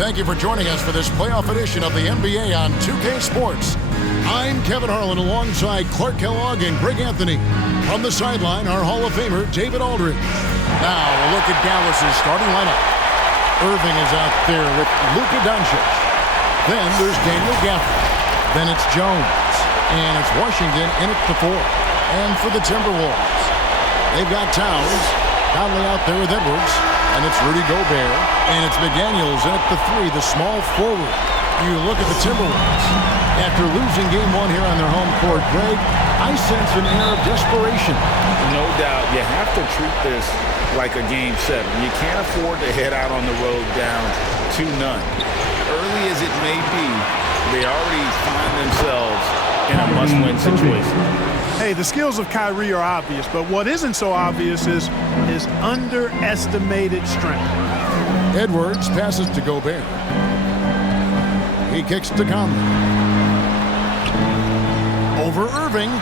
Thank you for joining us for this playoff edition of the NBA on 2K Sports. I'm Kevin Harlan alongside Clark Kellogg and Greg Anthony. From the sideline, our Hall of Famer, David Aldridge. Now, a look at Dallas's starting lineup. Irving is out there with Luka Doncic. Then there's Daniel Gafford. Then it's Jones. And it's Washington in at the 4. And for the Timberwolves, they've got Towns. Conley out there with Edwards. And it's Rudy Gobert. And it's McDaniels in at the 3, the small forward. You look at the Timberwolves. After losing game 1 here on their home court, Greg, I sense an air of desperation. No doubt. You have to treat this like a game 7. You can't afford to head out on the road down 2-0. Early as it may be, they already find themselves in a must-win situation. Hey, the skills of Kyrie are obvious, but what isn't so obvious is his underestimated strength. Edwards passes to Gobert. He kicks to Conley. Over Irving.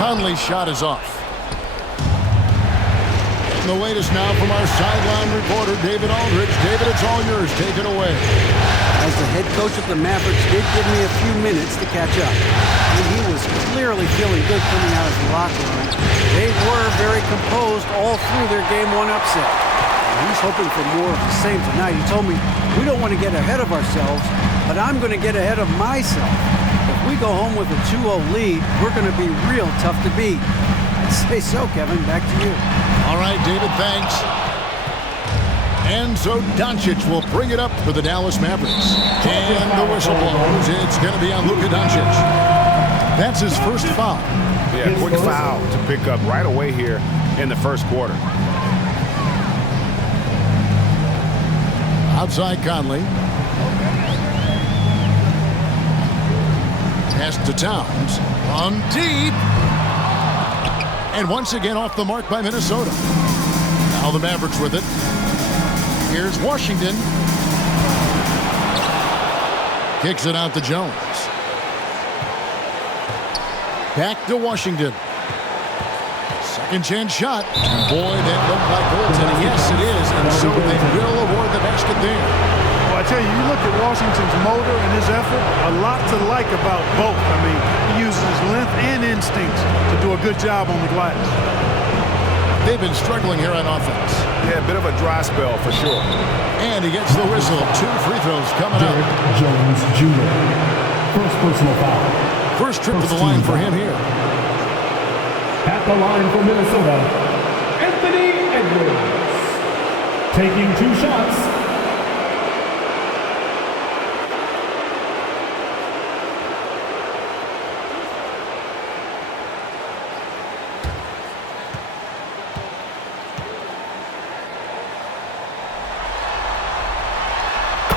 Conley's shot is off. The latest now from our sideline reporter, David Aldridge. David, it's all yours. Take it away. As the head coach of the Mavericks did give me a few minutes to catch up. And he was clearly feeling good coming out of the locker room. They were very composed all through their Game 1 upset. And he's hoping for more of the same tonight. He told me, we don't want to get ahead of ourselves, but I'm going to get ahead of myself. If we go home with a 2-0 lead, we're going to be real tough to beat. I'd say so, Kevin. Back to you. All right, David, thanks. And so Doncic will bring it up for the Dallas Mavericks. And the whistle blows. It's going to be on Luka Doncic. That's his first foul. Yeah, quick foul to pick up right away here in the first quarter. Outside Conley. Pass to Towns. On deep. And once again off the mark by Minnesota. Now the Mavericks with it. Here's Washington. Kicks it out to Jones. Back to Washington. Second chance shot. Boy, that looked like goaltending. Yes, it is. And so they will award the basket there. Well, I tell you, you look at Washington's motor and his effort, a lot to like about both. I mean, he uses his length and instincts to do a good job on the glass. They've been struggling here on offense. Yeah, a bit of a dry spell for sure. And he gets the whistle. 2 free throws coming up. Jones Jr. First personal foul. First trip to the line for him here. At the line for Minnesota, Anthony Edwards. Taking 2 shots.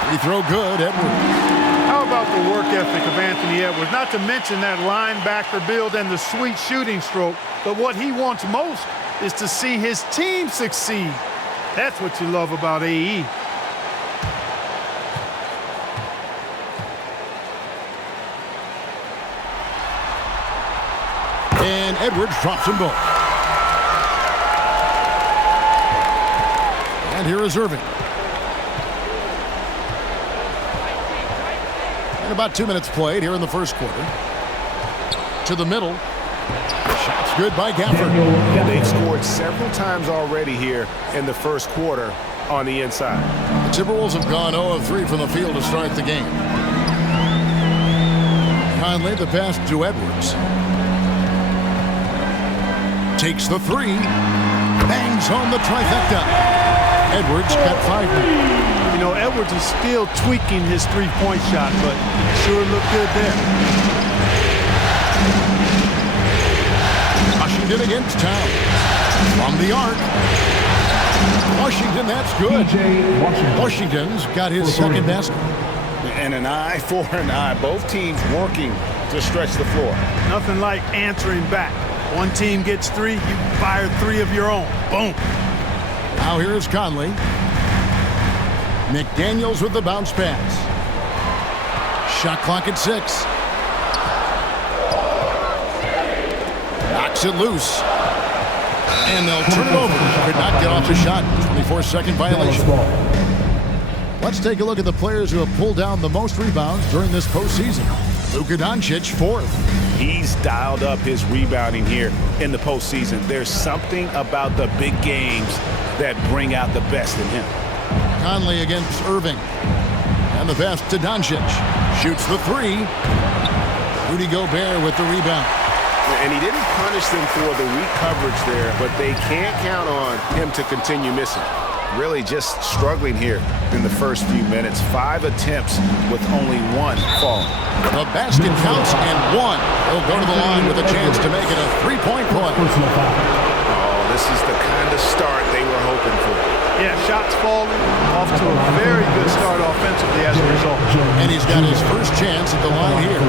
Free throw good, Edwards. How about the work ethic of Anthony Edwards? Not to mention that linebacker build and the sweet shooting stroke. But what he wants most is to see his team succeed. That's what you love about AE. And Edwards drops them both. And here is Irving. And about 2 minutes played here in the first quarter. To the middle. Shot's good by Gafford. They've scored several times already here in the first quarter on the inside. The Timberwolves have gone 0 of 3 from the field to start the game. Conley, the pass to Edwards. Takes the 3. Bangs home the trifecta. Edwards got 5 now. You know, Edwards is still tweaking his three-point shot, but sure looked good there. Washington against Towns. From the arc. Washington, that's good. Washington's got his second basket. And an eye for an eye. Both teams working to stretch the floor. Nothing like answering back. One team gets 3, you fire 3 of your own. Boom. Now here's Conley. McDaniels with the bounce pass. Shot clock at 6. Knocks it loose. And they'll turn it over. Could not get off the shot. 24-second violation. Let's take a look at the players who have pulled down the most rebounds during this postseason. Luka Doncic, fourth. He's dialed up his rebounding here in the postseason. There's something about the big games that bring out the best in him. Conley against Irving. And the pass to Doncic. Shoots the three. Rudy Gobert with the rebound. And he didn't punish them for the weak coverage there, but they can't count on him to continue missing. Really just struggling here in the first few minutes. 5 attempts with only 1 falling. The basket counts and 1. He'll go to the line with a chance to make it a three-point play. Oh, this is the kind of start they were hoping for. Yeah, shots falling, off to a very good start offensively as a result. And he's got his first chance at the line here.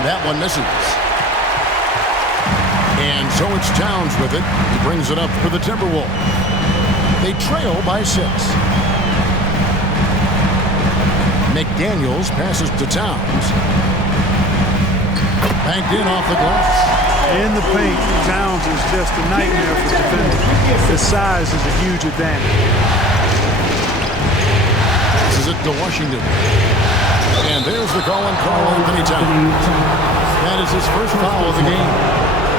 That one misses. And so it's Towns with it. He brings it up for the Timberwolves. They trail by 6. McDaniels passes to Towns. Banked in off the glass. In the paint, Towns is just a nightmare for defenders. His size is a huge advantage. This is it to Washington. And there's the call on Karl Anthony Towns. That is his first foul of the game.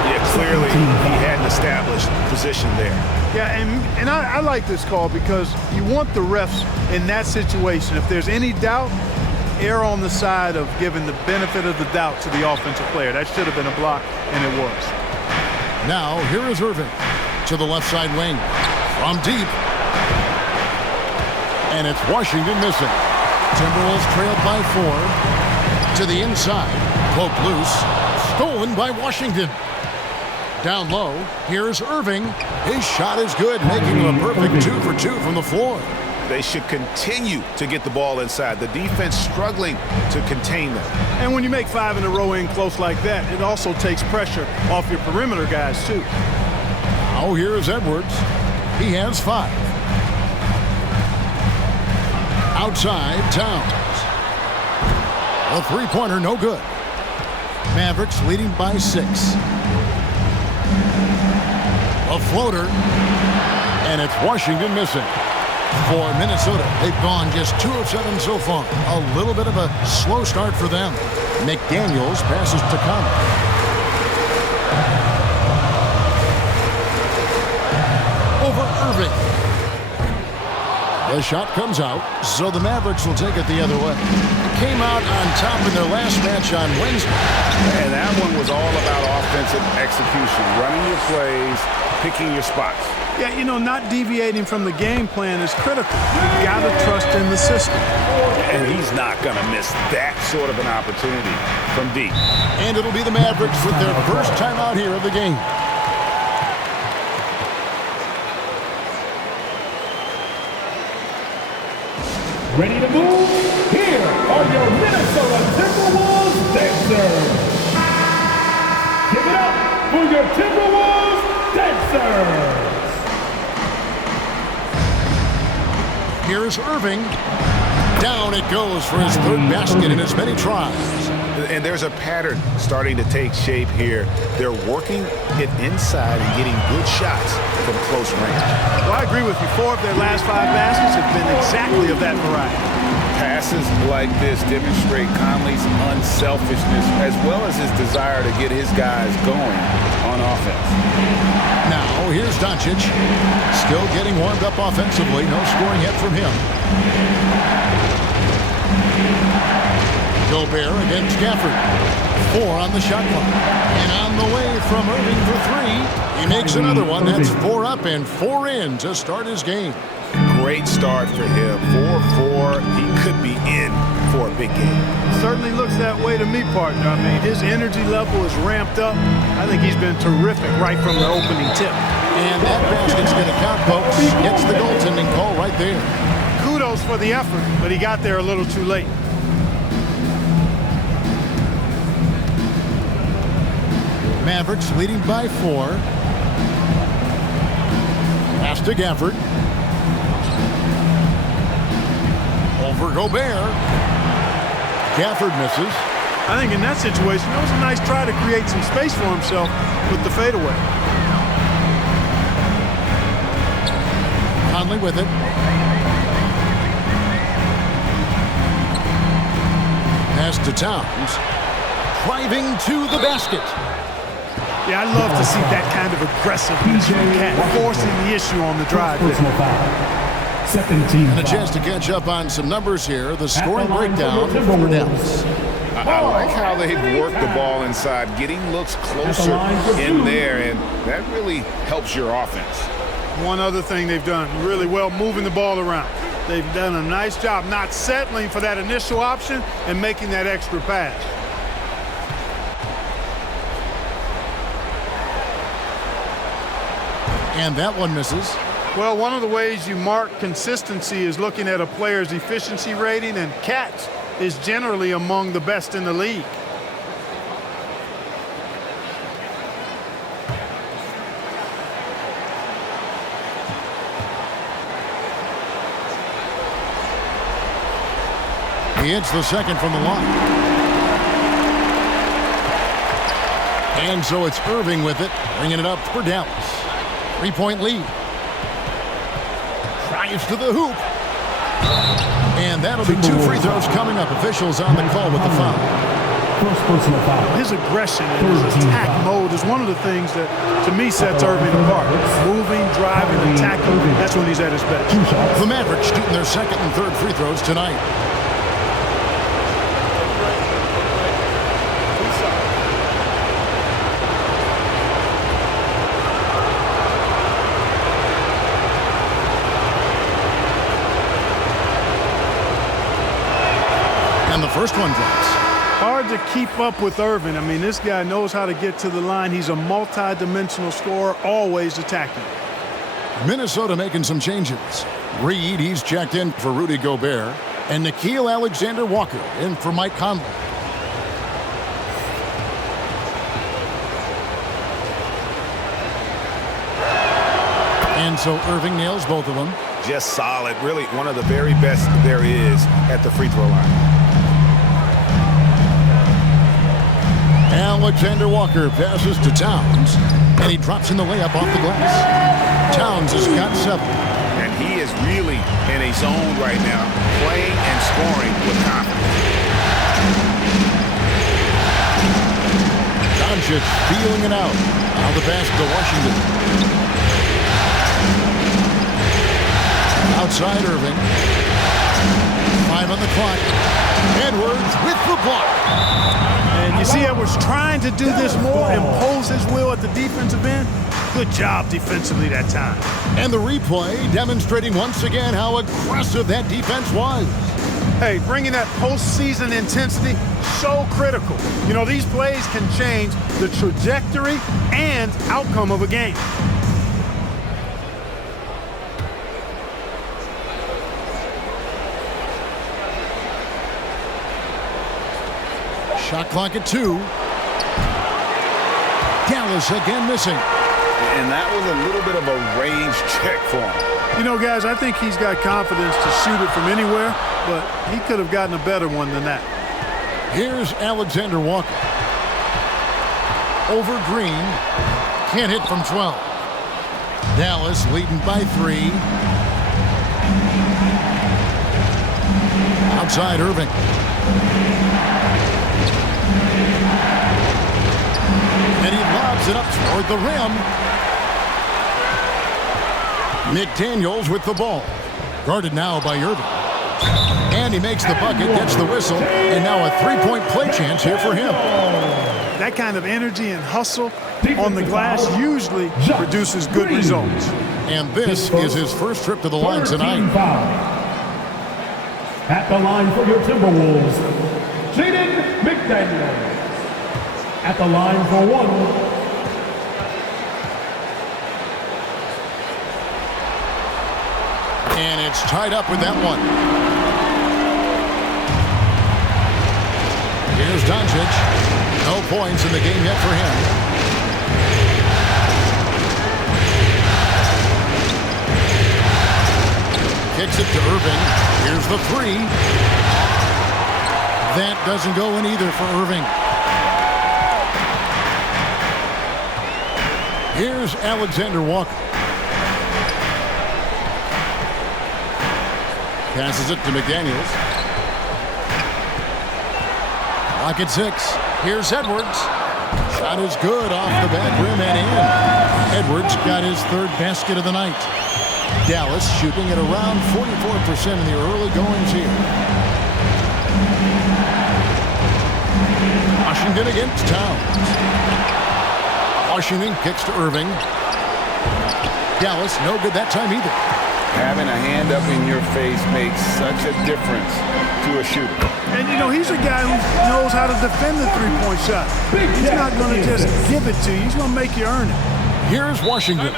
Yeah, clearly he had an established position there. Yeah, and I like this call because you want the refs in that situation. If there's any doubt, err on the side of giving the benefit of the doubt to the offensive player. That should have been a block, and it was. Now, here is Irving to the left side wing. From deep. And it's Washington missing. Timberwolves trailed by 4. To the inside. Poked loose. Stolen by Washington. Down low. Here's Irving. His shot is good, making him a perfect 2 for 2 from the floor. They should continue to get the ball inside. The defense struggling to contain them. And when you make 5 in a row in close like that, it also takes pressure off your perimeter guys, too. Now here's Edwards. He has 5. Outside, Towns. A three-pointer, no good. Mavericks leading by 6. A floater. And it's Washington missing. For Minnesota, they've gone just 2 of 7 so far. A little bit of a slow start for them. McDaniels passes to Conley. Over Irving. The shot comes out, so the Mavericks will take it the other way. Came out on top in their last match on Wednesday. And that one was all about offensive execution, running your plays, picking your spots. Yeah, you know, not deviating from the game plan is critical. You've got to trust in the system. And he's not going to miss that sort of an opportunity from deep. And it'll be the Mavericks with their first time out here of the game. Ready to move? Here are your Minnesota Timberwolves dancers. Give it up for your Timberwolves dancers. Here's Irving. Down it goes for his 3rd basket in as many tries. And there's a pattern starting to take shape here. They're working it inside and getting good shots from close range. Well, I agree with you. 4 of their last 5 baskets have been exactly of that variety. Passes like this demonstrate Conley's unselfishness as well as his desire to get his guys going on offense. Now, here's Doncic. Still getting warmed up offensively. No scoring yet from him. Gobert against Gafford. 4 on the shot clock. And on the way from Irving for 3. He makes another one. That's 4 up and 4 in to start his game. Great start for him. 4-4. He could be in for a big game. Certainly looks that way to me, partner. I mean, his energy level is ramped up. I think he's been terrific right from the opening tip. And that basket's going to count, folks. Gets the goaltending call right there. Kudos for the effort, but he got there a little too late. Mavericks leading by 4. Pass to Gafford. Over Gobert. Gafford misses. I think in that situation, it was a nice try to create some space for himself with the fadeaway. Conley with it. Pass to Towns. Driving to the basket. Yeah, I love to see that kind of aggressiveness from Cat, forcing the issue on the drive. And a chance to catch up on some numbers here. The scoring breakdown for Dallas. I like how they've worked the ball inside, getting looks closer in there, and that really helps your offense. One other thing they've done really well, moving the ball around. They've done a nice job not settling for that initial option and making that extra pass. And that one misses. Well, one of the ways you mark consistency is looking at a player's efficiency rating, and Cat's is generally among the best in the league. He hits the second from the line. And so it's Irving with it, bringing it up for Dallas. 3-point lead. Drives to the hoop. And that'll be 2 free throws coming up. Officials on the call with the foul. First personal foul. His aggression and his attack mode is one of the things that, to me, sets Irving apart. Moving, driving, attacking, that's when he's at his best. The Mavericks shooting their second and third free throws tonight. And the first one drops. Hard to keep up with Irving. I mean, this guy knows how to get to the line. He's a multi-dimensional scorer, always attacking. Minnesota making some changes. Reed, he's checked in for Rudy Gobert. And Nickeil Alexander-Walker in for Mike Conley. And so Irving nails both of them. Just solid, really one of the very best there is at the free throw line. Alexander Walker passes to Towns, and he drops in the layup off the glass. Towns has got 7. And he is really in a zone right now, playing and scoring with confidence. Doncic feeling it out. Now the pass to Washington. Outside Irving. 5 on the clock. Edwards with the block. And you see Edwards trying to do this more, impose his will at the defensive end. Good job defensively that time. And the replay demonstrating once again how aggressive that defense was. Hey, bringing that postseason intensity, so critical. You know, these plays can change the trajectory and outcome of a game. Shot clock at 2. Dallas again missing. And that was a little bit of a range check for him. You know, guys, I think he's got confidence to shoot it from anywhere, but he could have gotten a better one than that. Here's Alexander Walker. Over Green. Can't hit from 12. Dallas leading by 3. Outside Irving. And he lobs it up toward the rim. McDaniels with the ball. Guarded now by Irving. And he makes the bucket, gets the whistle, and now a 3-point play chance here for him. That kind of energy and hustle on the glass usually produces good results. And this is his first trip to the line tonight. At the line for your Timberwolves, Jaden McDaniels. At the line for 1. And it's tied up with that one. Here's Doncic. No points in the game yet for him. Kicks it to Irving. Here's the three. That doesn't go in either for Irving. Here's Alexander Walker. Passes it to McDaniels. Pocket 6. Here's Edwards. Shot is good off the back rim and in. Edwards got his third basket of the night. Dallas shooting at around 44% in the early goings here. Washington against Towns. Washington kicks to Irving. Dallas no good that time either. Having a hand up in your face makes such a difference to a shooter. And, you know, he's a guy who knows how to defend the three-point shot. He's not going to just give it to you. He's going to make you earn it. Here's Washington.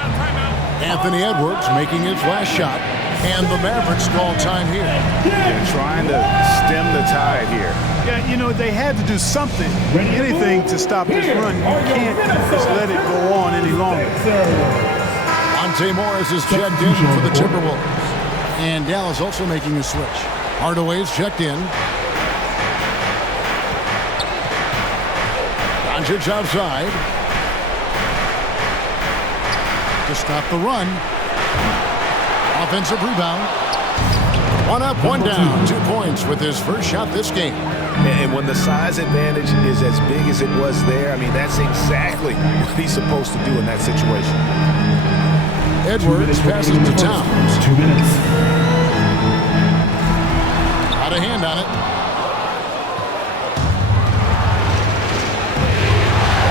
Anthony Edwards making his last shot, and the Mavericks call time here. They're trying to stem the tide here. Yeah, you know, they had to do something, anything to stop this run. You can't just let it go on any longer. Monte Morris is checked in for the Timberwolves. And Dallas also making a switch. Hardaway's checked in. Doncic outside. To stop the run. Offensive rebound. One up, one down. 2 points with his first shot this game. And when the size advantage is as big as it was there, I mean, that's exactly what he's supposed to do in that situation. Edwards passes to Towns. 2 minutes. Out of hand on it.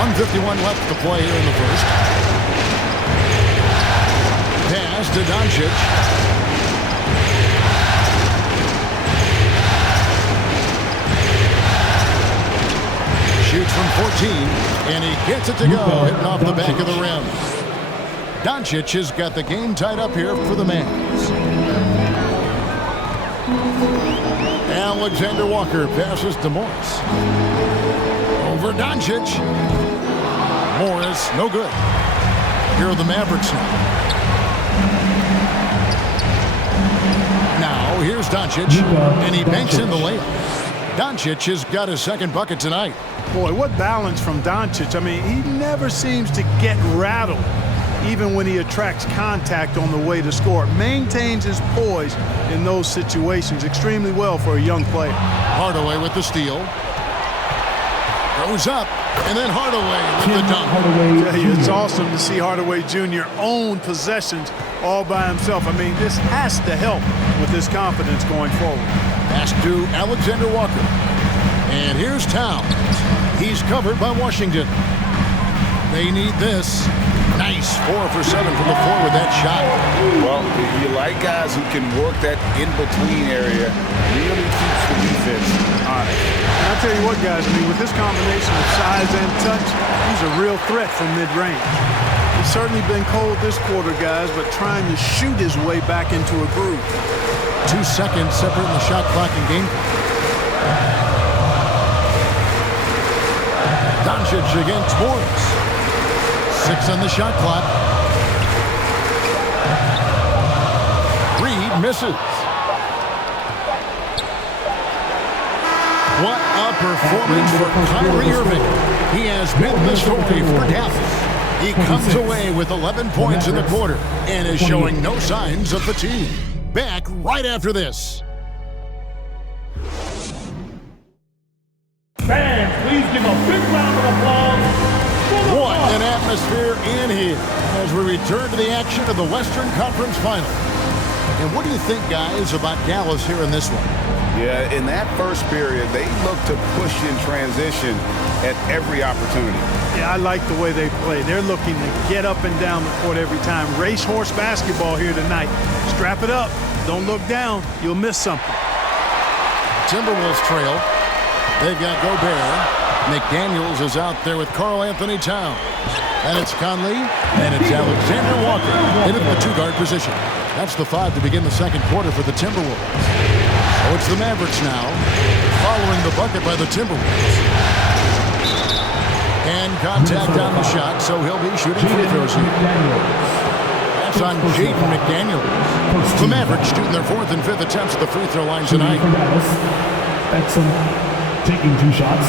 1:51 left to play here in the first. Pass to Doncic. Shoots from 14, and he gets it to go, hitting off the back of the rim. Doncic has got the game tied up here for the Mavs. Alexander Walker passes to Morris. Over Doncic. Morris, no good. Here are the Mavericks now. Now, here's Doncic, and he banks in the layup. Doncic has got his second bucket tonight. Boy, what balance from Doncic. I mean, he never seems to get rattled, even when he attracts contact on the way to score. Maintains his poise in those situations extremely well for a young player. Hardaway with the steal. Goes up, and then Hardaway with the dunk. I tell you, it's awesome to see Hardaway Jr. own possessions all by himself. I mean, this has to help with his confidence going forward. Pass to Alexander Walker. And here's Towns. He's covered by Washington. They need this. Nice 4 for 7 from the floor with that shot. Well, you like guys who can work that in-between area, really keeps the defense honest. And I'll tell you what, guys, I mean, with this combination of size and touch, he's a real threat from mid-range. He's certainly been cold this quarter, guys, but trying to shoot his way back into a groove. 2 seconds separating the shot clock and game clock. Doncic against Morris. 6 on the shot clock. Reed misses. What a performance for Kyrie Irving. He has been the story for Dallas. He comes away with 11 points in the quarter and is showing no signs of fatigue. Back right after this. Fans, please give a big round of applause. What an atmosphere in here as we return to the action of the Western Conference Final. And what do you think, guys, about Dallas here in this one? Yeah, in that first period, they looked to push in transition at every opportunity. Yeah, I like the way they play. They're looking to get up and down the court every time. Racehorse basketball here tonight. Strap it up. Don't look down. You'll miss something. Timberwolves trail. They've got Gobert. McDaniels is out there with Karl Anthony Towns. And it's Conley, and it's Alexander Walker in at the 2-guard position. That's the 5 to begin the second quarter for the Timberwolves. So it's the Mavericks now, following the bucket by the Timberwolves. And contact on the shot, so he'll be shooting free throws here. It's on Jaden McDaniels. The Mavericks shooting their 4th and 5th attempts at the free throw line tonight. Exum taking 2 shots.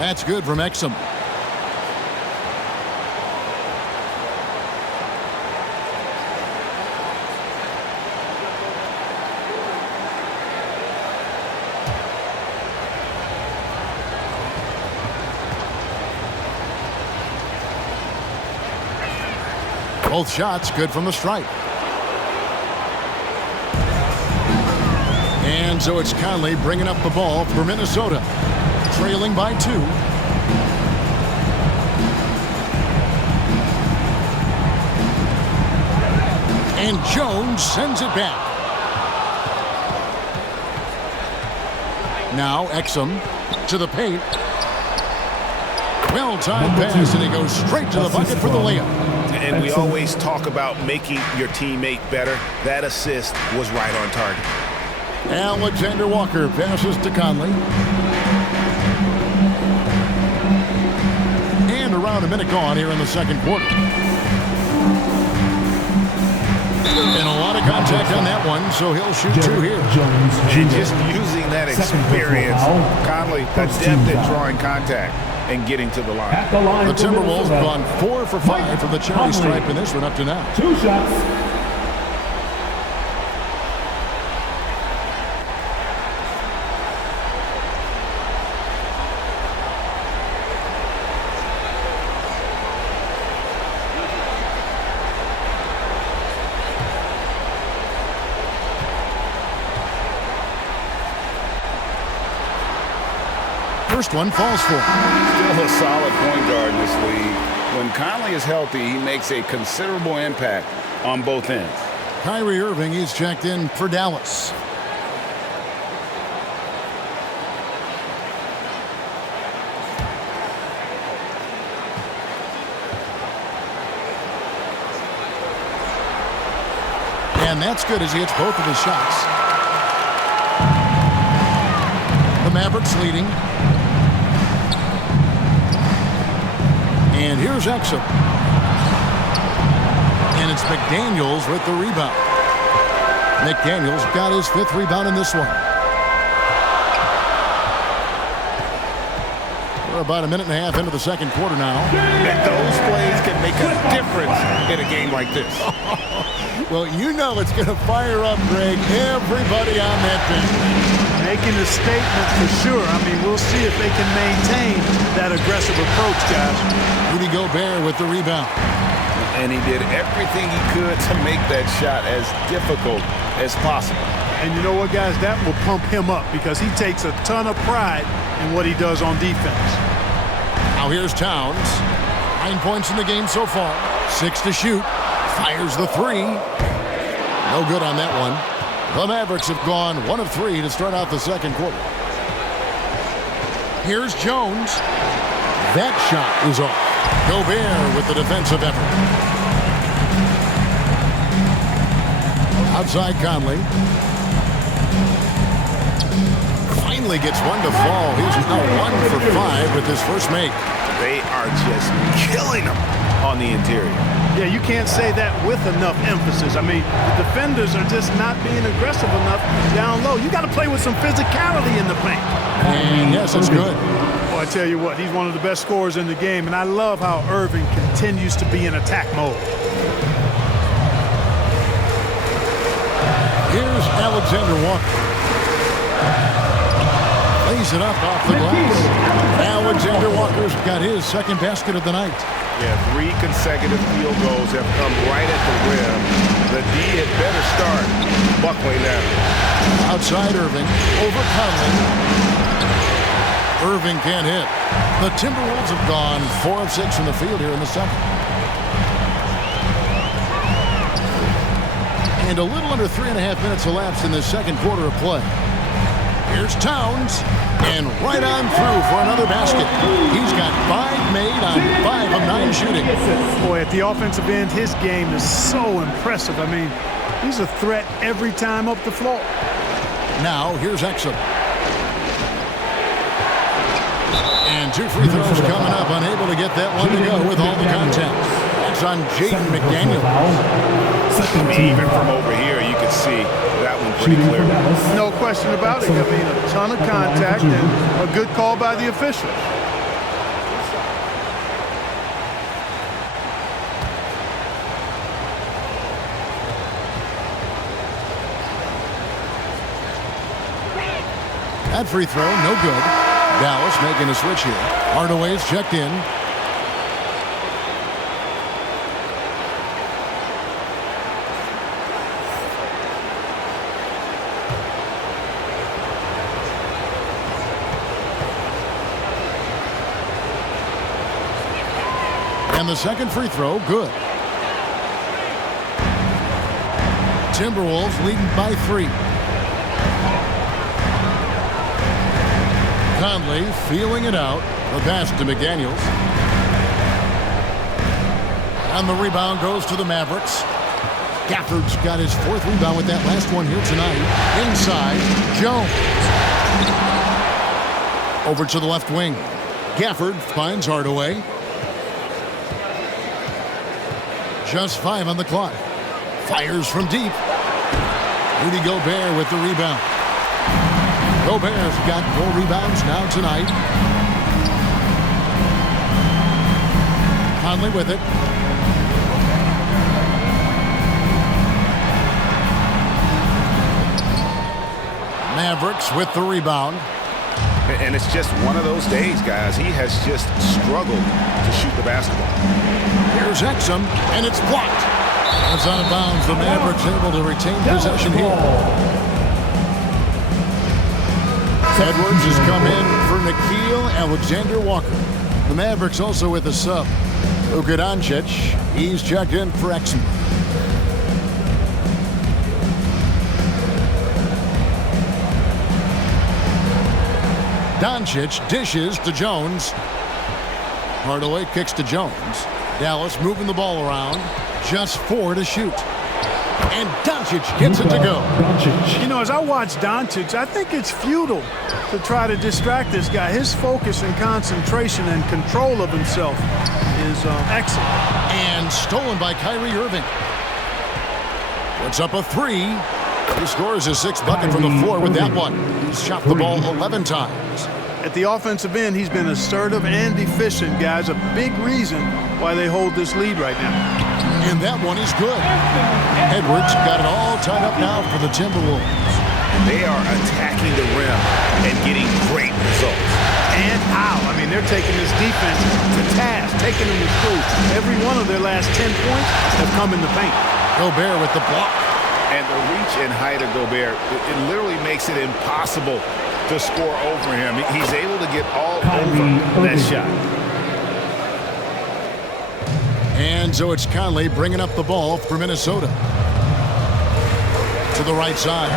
That's good from Exum. Both shots good from the stripe. And so it's Conley bringing up the ball for Minnesota, trailing by 2. And Jones sends it back. Now Exum to the paint. Well-timed pass, and he goes straight to the bucket for the layup. And we always talk about making your teammate better. That assist was right on target. Alexander Walker passes to Conley. And around a minute gone here in the second quarter. And a lot of contact on that one, so he'll shoot 2 here. And just using that experience, Conley adept at drawing contact and getting to the line. The Timberwolves have gone 4 for 5 from the charity stripe in this one up to now. 2 shots. First one falls for. Still a solid point guard in this league. When Conley is healthy, he makes a considerable impact on both ends. Kyrie Irving is checked in for Dallas. And that's good as he hits both of his shots. The Mavericks leading. And here's Exum. And it's McDaniels with the rebound. McDaniels got his 5th rebound in this one. We're about a minute and a half into the second quarter now. And those plays can make a difference in a game like this. Well, you know it's going to fire up, Greg, everybody on that bench. Making a statement for sure. I mean, we'll see if they can maintain that aggressive approach, guys. Rudy Gobert with the rebound. And he did everything he could to make that shot as difficult as possible. And you know what, guys? That will pump him up because he takes a ton of pride in what he does on defense. Now here's Towns. 9 points in the game so far. 6 to shoot. Fires the 3. No good on that one. The Mavericks have gone 1 of 3 to start out the second quarter. Here's Jones. That shot is off. Gobert with the defensive effort. Outside Conley. Finally gets one to fall. He's now 1 for 5 with his first make. They are just killing them on the interior. Yeah, you can't say that with enough emphasis. I mean, the defenders are just not being aggressive enough down low. You got to play with some physicality in the paint. And yes, it's good. Well, I tell you what, he's one of the best scorers in the game, and I love how Irving continues to be in attack mode. Here's Alexander Walker. Lays it up off the glass. Alexander Walker's got his second basket of the night. Yeah, 3 consecutive field goals have come right at the rim. The D had better start buckling down. Outside Irving, over Conley. Irving can't hit. The Timberwolves have gone 4 of 6 from the field here in the second. And a little under 3.5 minutes elapsed in the second quarter of play. Here's Towns, and right on through for another basket. He's got 5 made on 5 of 9 shooting. Boy, at the offensive end, his game is so impressive. I mean, he's a threat every time up the floor. Now, here's Exum. And 2 free throws coming up, unable to get that one to go with all the contact. That's on Jaden McDaniel. Even from over here, you can see that one pretty clear. No question about it. I mean, a ton of contact and a good call by the official. That free throw, no good. Dallas making a switch here. Hardaway's checked in. And the second free throw, good. Timberwolves leading by 3. Conley feeling it out. The pass to McDaniels. And the rebound goes to the Mavericks. Gafford's got his 4th rebound with that last one here tonight. Inside, Jones. Over to the left wing. Gafford finds Hardaway. Just 5 on the clock. Fires from deep. Rudy Gobert with the rebound. Gobert's got 4 rebounds now tonight. Conley with it. Mavericks with the rebound. And it's just one of those days, guys. He has just struggled to shoot the basketball. Here's Exum, and it's blocked. It's out of bounds. The Mavericks able to retain possession here. Edwards has come in for Nickeil Alexander-Walker. The Mavericks also with a sub. Luka Doncic, he's checked in for Exum. Doncic dishes to Jones. Hardaway kicks to Jones. Dallas moving the ball around. Just 4 to shoot. And Doncic gets it to go. You know, as I watch Doncic, I think it's futile to try to distract this guy. His focus and concentration and control of himself is excellent. And stolen by Kyrie Irving. Puts up a 3. He scores his 6th bucket from the floor with that one. He's shot the ball 11 times. At the offensive end, he's been assertive and efficient, guys. A big reason why they hold this lead right now. And that one is good. Edwards got it all tied up now for the Timberwolves. They are attacking the rim and getting great results. And how? I mean, they're taking this defense to task, taking them to school. Every one of their last 10 points have come in the paint. Gobert with the block. And the reach and height of Gobert, it literally makes it impossible to score over him. He's able to get all over that shot. And so it's Conley bringing up the ball for Minnesota. To the right side.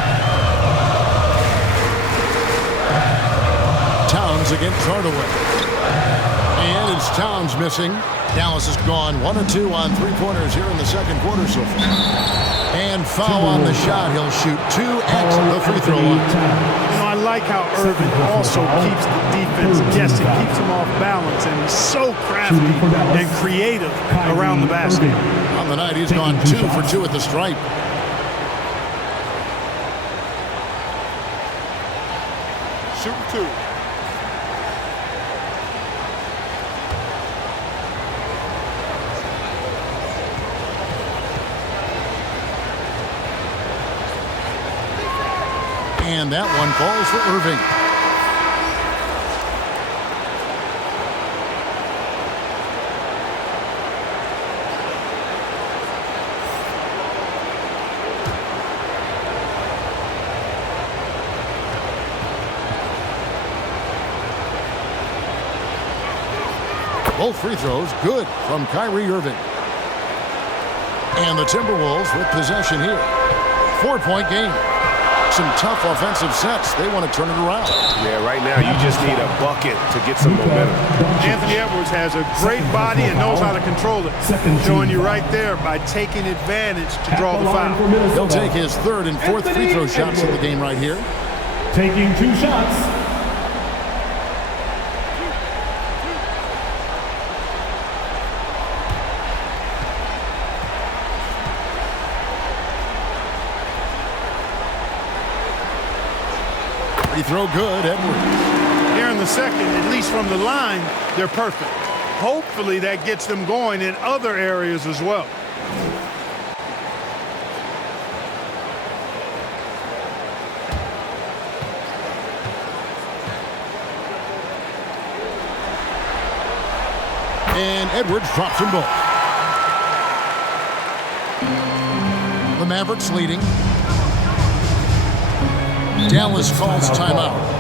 Towns against Hardaway. And it's Towns missing. Dallas has gone 1 of 2 on 3-pointers here in the second quarter so far. And foul on the shot. He'll shoot 2 at the free throw line. You know, I like how Irving also keeps the defense guessing, keeps them off balance, and he's so crafty and creative around the basket. On the night, he's gone 2 for 2 at the stripe. Shooting 2. And that one falls for Irving. Both free throws good from Kyrie Irving. And the Timberwolves with possession here. 4-point game. Some tough offensive sets. They want to turn it around. Yeah, right now you just need a bucket to get some momentum. Anthony Edwards has a great body and knows how to control it. Showing you right there by taking advantage to draw the foul. He'll take his third and fourth free throw shots of the game right here. Taking 2 shots. Free throw good, Edwards. Here in the second, at least from the line, they're perfect. Hopefully that gets them going in other areas as well. And Edwards drops them both. The Mavericks leading. Dallas calls timeout.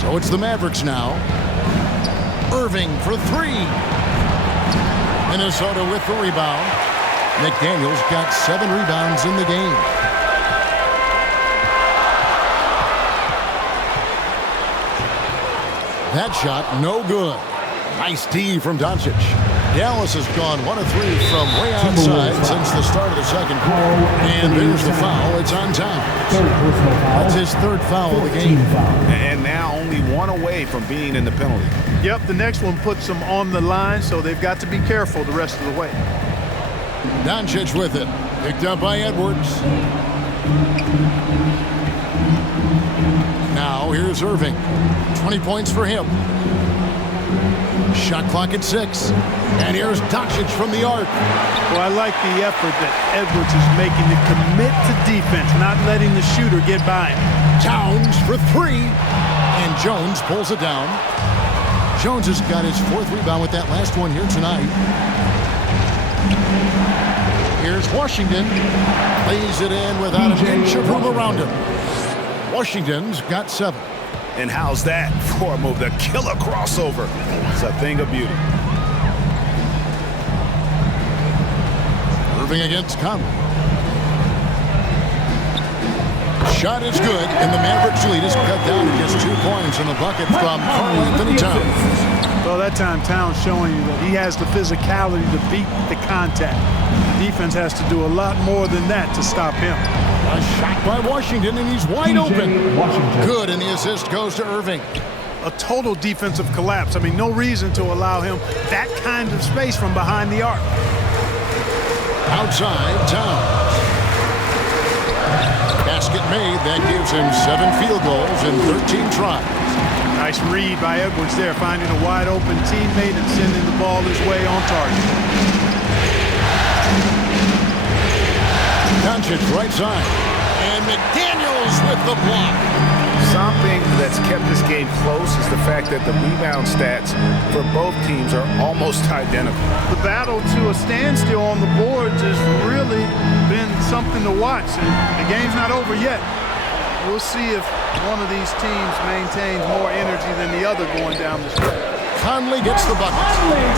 So it's the Mavericks now. Irving for three. Minnesota with the rebound. McDaniels got 7 rebounds in the game. That shot, no good. Nice D from Doncic. Dallas has gone 1 of 3 from way outside since the start of the second quarter. And there's the foul. It's on Towns. That's his 3rd foul of the game. And now only 1 away from being in the penalty. Yep, the next one puts them on the line, so they've got to be careful the rest of the way. Doncic with it. Picked up by Edwards. Now here's Irving. 20 points for him. Shot clock at 6. And here's Doncic from the arc. Well, I like the effort that Edwards is making to commit to defense, not letting the shooter get by him. Towns for 3. And Jones pulls it down. Jones has got his 4th rebound with that last one here tonight. Here's Washington. Lays it in without an inch of room around him. Washington's got 7. And how's that for a move? The killer crossover. It's a thing of beauty. Irving against Conley. Shot is good, and the Mavericks lead is cut down to just 2 points in the bucket from Karl-Anthony Towns. Well, that time Towns showing you that he has the physicality to beat the contact. The defense has to do a lot more than that to stop him. A shot by Washington, and he's wide open. Good, and the assist goes to Irving. A total defensive collapse. I mean, no reason to allow him that kind of space from behind the arc. Outside, Towns. Basket made. That gives him 7 field goals in 13 tries. Nice read by Edwards there, finding a wide open teammate and sending the ball his way on target. Doncic right side. And McDaniels with the block. Something that's kept this game close is the fact that the rebound stats for both teams are almost identical. The battle to a standstill on the boards has really been something to watch, and the game's not over yet. We'll see if one of these teams maintains more energy than the other going down the stretch. Conley gets the bucket.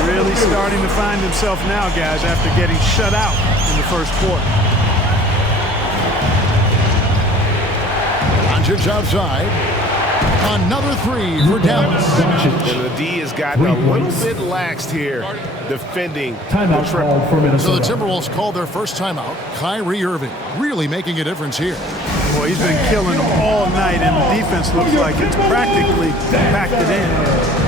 Really starting to find himself now, guys, after getting shut out in the first quarter. Doncic outside. Another three for Dallas. And the D has gotten a little bit laxed here defending the triple. So the Timberwolves called their first timeout. Kyrie Irving really making a difference here. Boy, he's been killing them all night, and the defense looks like it's practically packed it in.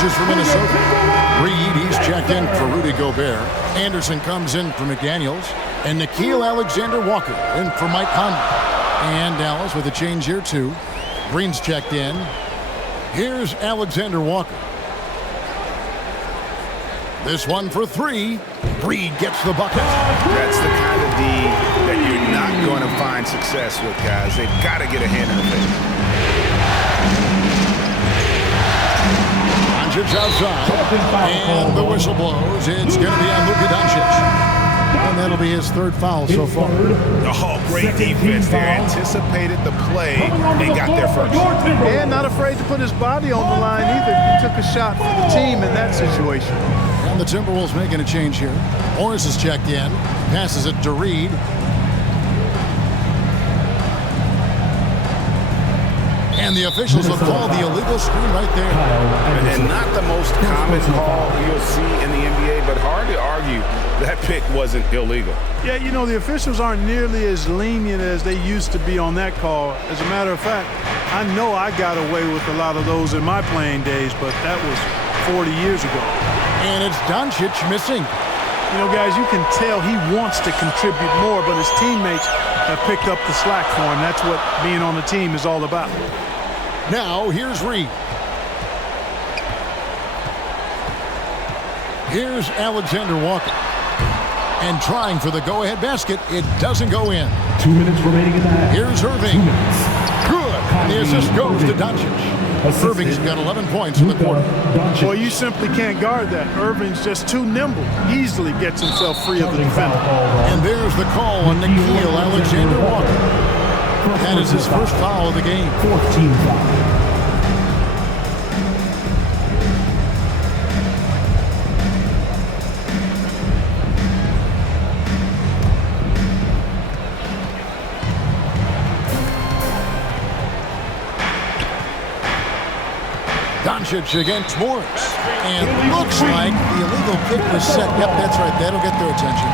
For Minnesota. Reed, he's checked in for Rudy Gobert. Anderson comes in for McDaniels. And Nickeil Alexander-Walker in for Mike Conley. And Dallas with a change here, too. Green's checked in. Here's Alexander-Walker. This one for three. Reed gets the bucket. That's the kind of D that you're not going to find success with, guys. They've got to get a hand in the face. Doncic outside, and the whistle blows. It's going to be on Luka Doncic. And that'll be his third foul so far. Oh, great defense there. Anticipated the play and got there first. And not afraid to put his body on the line either. He took a shot for the team in that situation. And the Timberwolves making a change here. Morris is checked in, passes it to Reed. And the officials have called the illegal screen right there. And not the most common call you'll see in the NBA, but hard to argue that pick wasn't illegal. Yeah, you know, the officials aren't nearly as lenient as they used to be on that call. As a matter of fact, I know I got away with a lot of those in my playing days, but that was 40 years ago. And it's Doncic missing. You know, guys, you can tell he wants to contribute more, but his teammates have picked up the slack for him. That's what being on the team is all about. Now, here's Reed. Here's Alexander-Walker. And trying for the go-ahead basket. It doesn't go in. 2 minutes remaining in the half. Here's Irving. Good. And the assist goes to Doncic. Irving's got 11 points in the quarter. Well, you simply can't guard that. Irving's just too nimble. Easily gets himself free of the defender. And there's the call on Nickeil Alexander-Walker. That is his first foul of the game. 14 foul. Doncic against Morris. And looks like the illegal kick was set. Yep, that's right. That'll get their attention.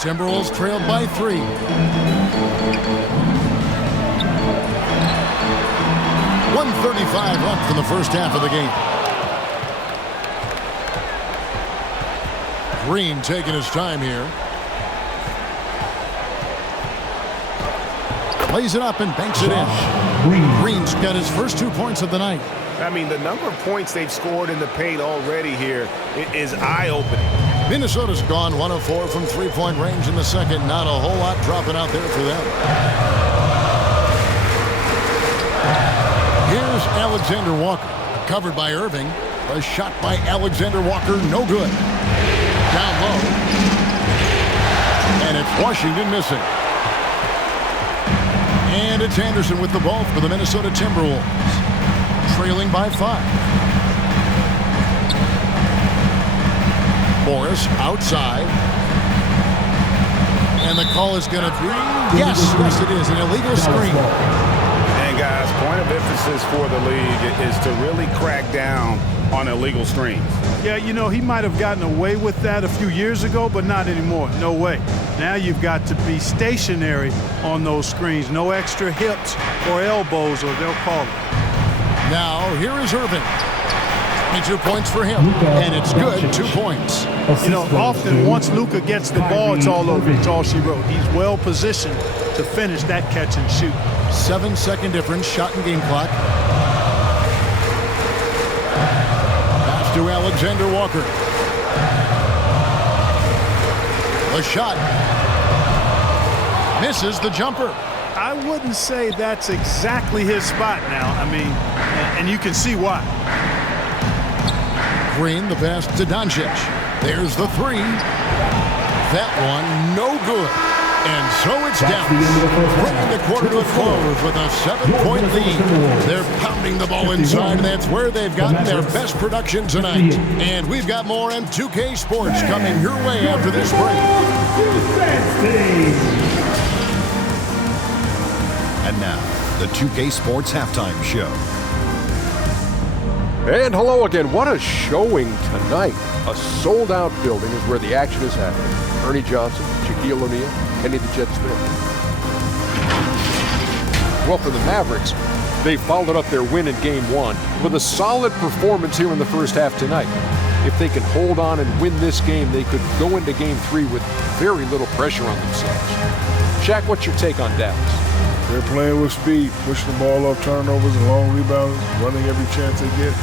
Timberwolves trailed by 3. .135 left in the first half of the game. Green taking his time here. Lays it up and banks it in. Green's got his first 2 points of the night. I mean, the number of points they've scored in the paint already here is eye-opening. Minnesota's gone 1 of 4 from three-point range in the second. Not a whole lot dropping out there for them. Here's Alexander-Walker. Covered by Irving. A shot by Alexander-Walker, no good. Down low. And it's Washington missing. And it's Anderson with the ball for the Minnesota Timberwolves. Trailing by 5. Morris outside. And the call is going to be, yes, it is, an illegal screen. And guys, point of emphasis for the league is to really crack down on illegal screens. Yeah, you know, he might have gotten away with that a few years ago, but not anymore. No way. Now you've got to be stationary on those screens. No extra hips or elbows, or they'll call it. Now, here is Irving. 22 points for him, and it's good, 2 points. You know, often once Luka gets the ball, it's all over. It's all she wrote. He's well positioned to finish that catch and shoot. 7-second difference, shot and game clock. Pass to Alexander Walker. The shot. Misses the jumper. I wouldn't say that's exactly his spot now. I mean, and you can see why. Green, the pass to Doncic. There's the 3. That one, no good. And so it's down. Bringing the quarter to a close with a 7-point lead. They're pounding the ball inside, and that's where they've gotten their best production tonight. And we've got more M2K Sports coming your way after this break. And now, the 2K Sports Halftime Show. And hello again. What a showing tonight. A sold-out building is where the action is happening. Ernie Johnson, Shaquille O'Neal, Kenny the Jet Smith. Well, for the Mavericks, they followed up their win in Game 1 with a solid performance here in the first half tonight. If they can hold on and win this game, they could go into Game 3 with very little pressure on themselves. Shaq, what's your take on Dallas? They're playing with speed, pushing the ball up, turnovers and long rebounds, running every chance they get.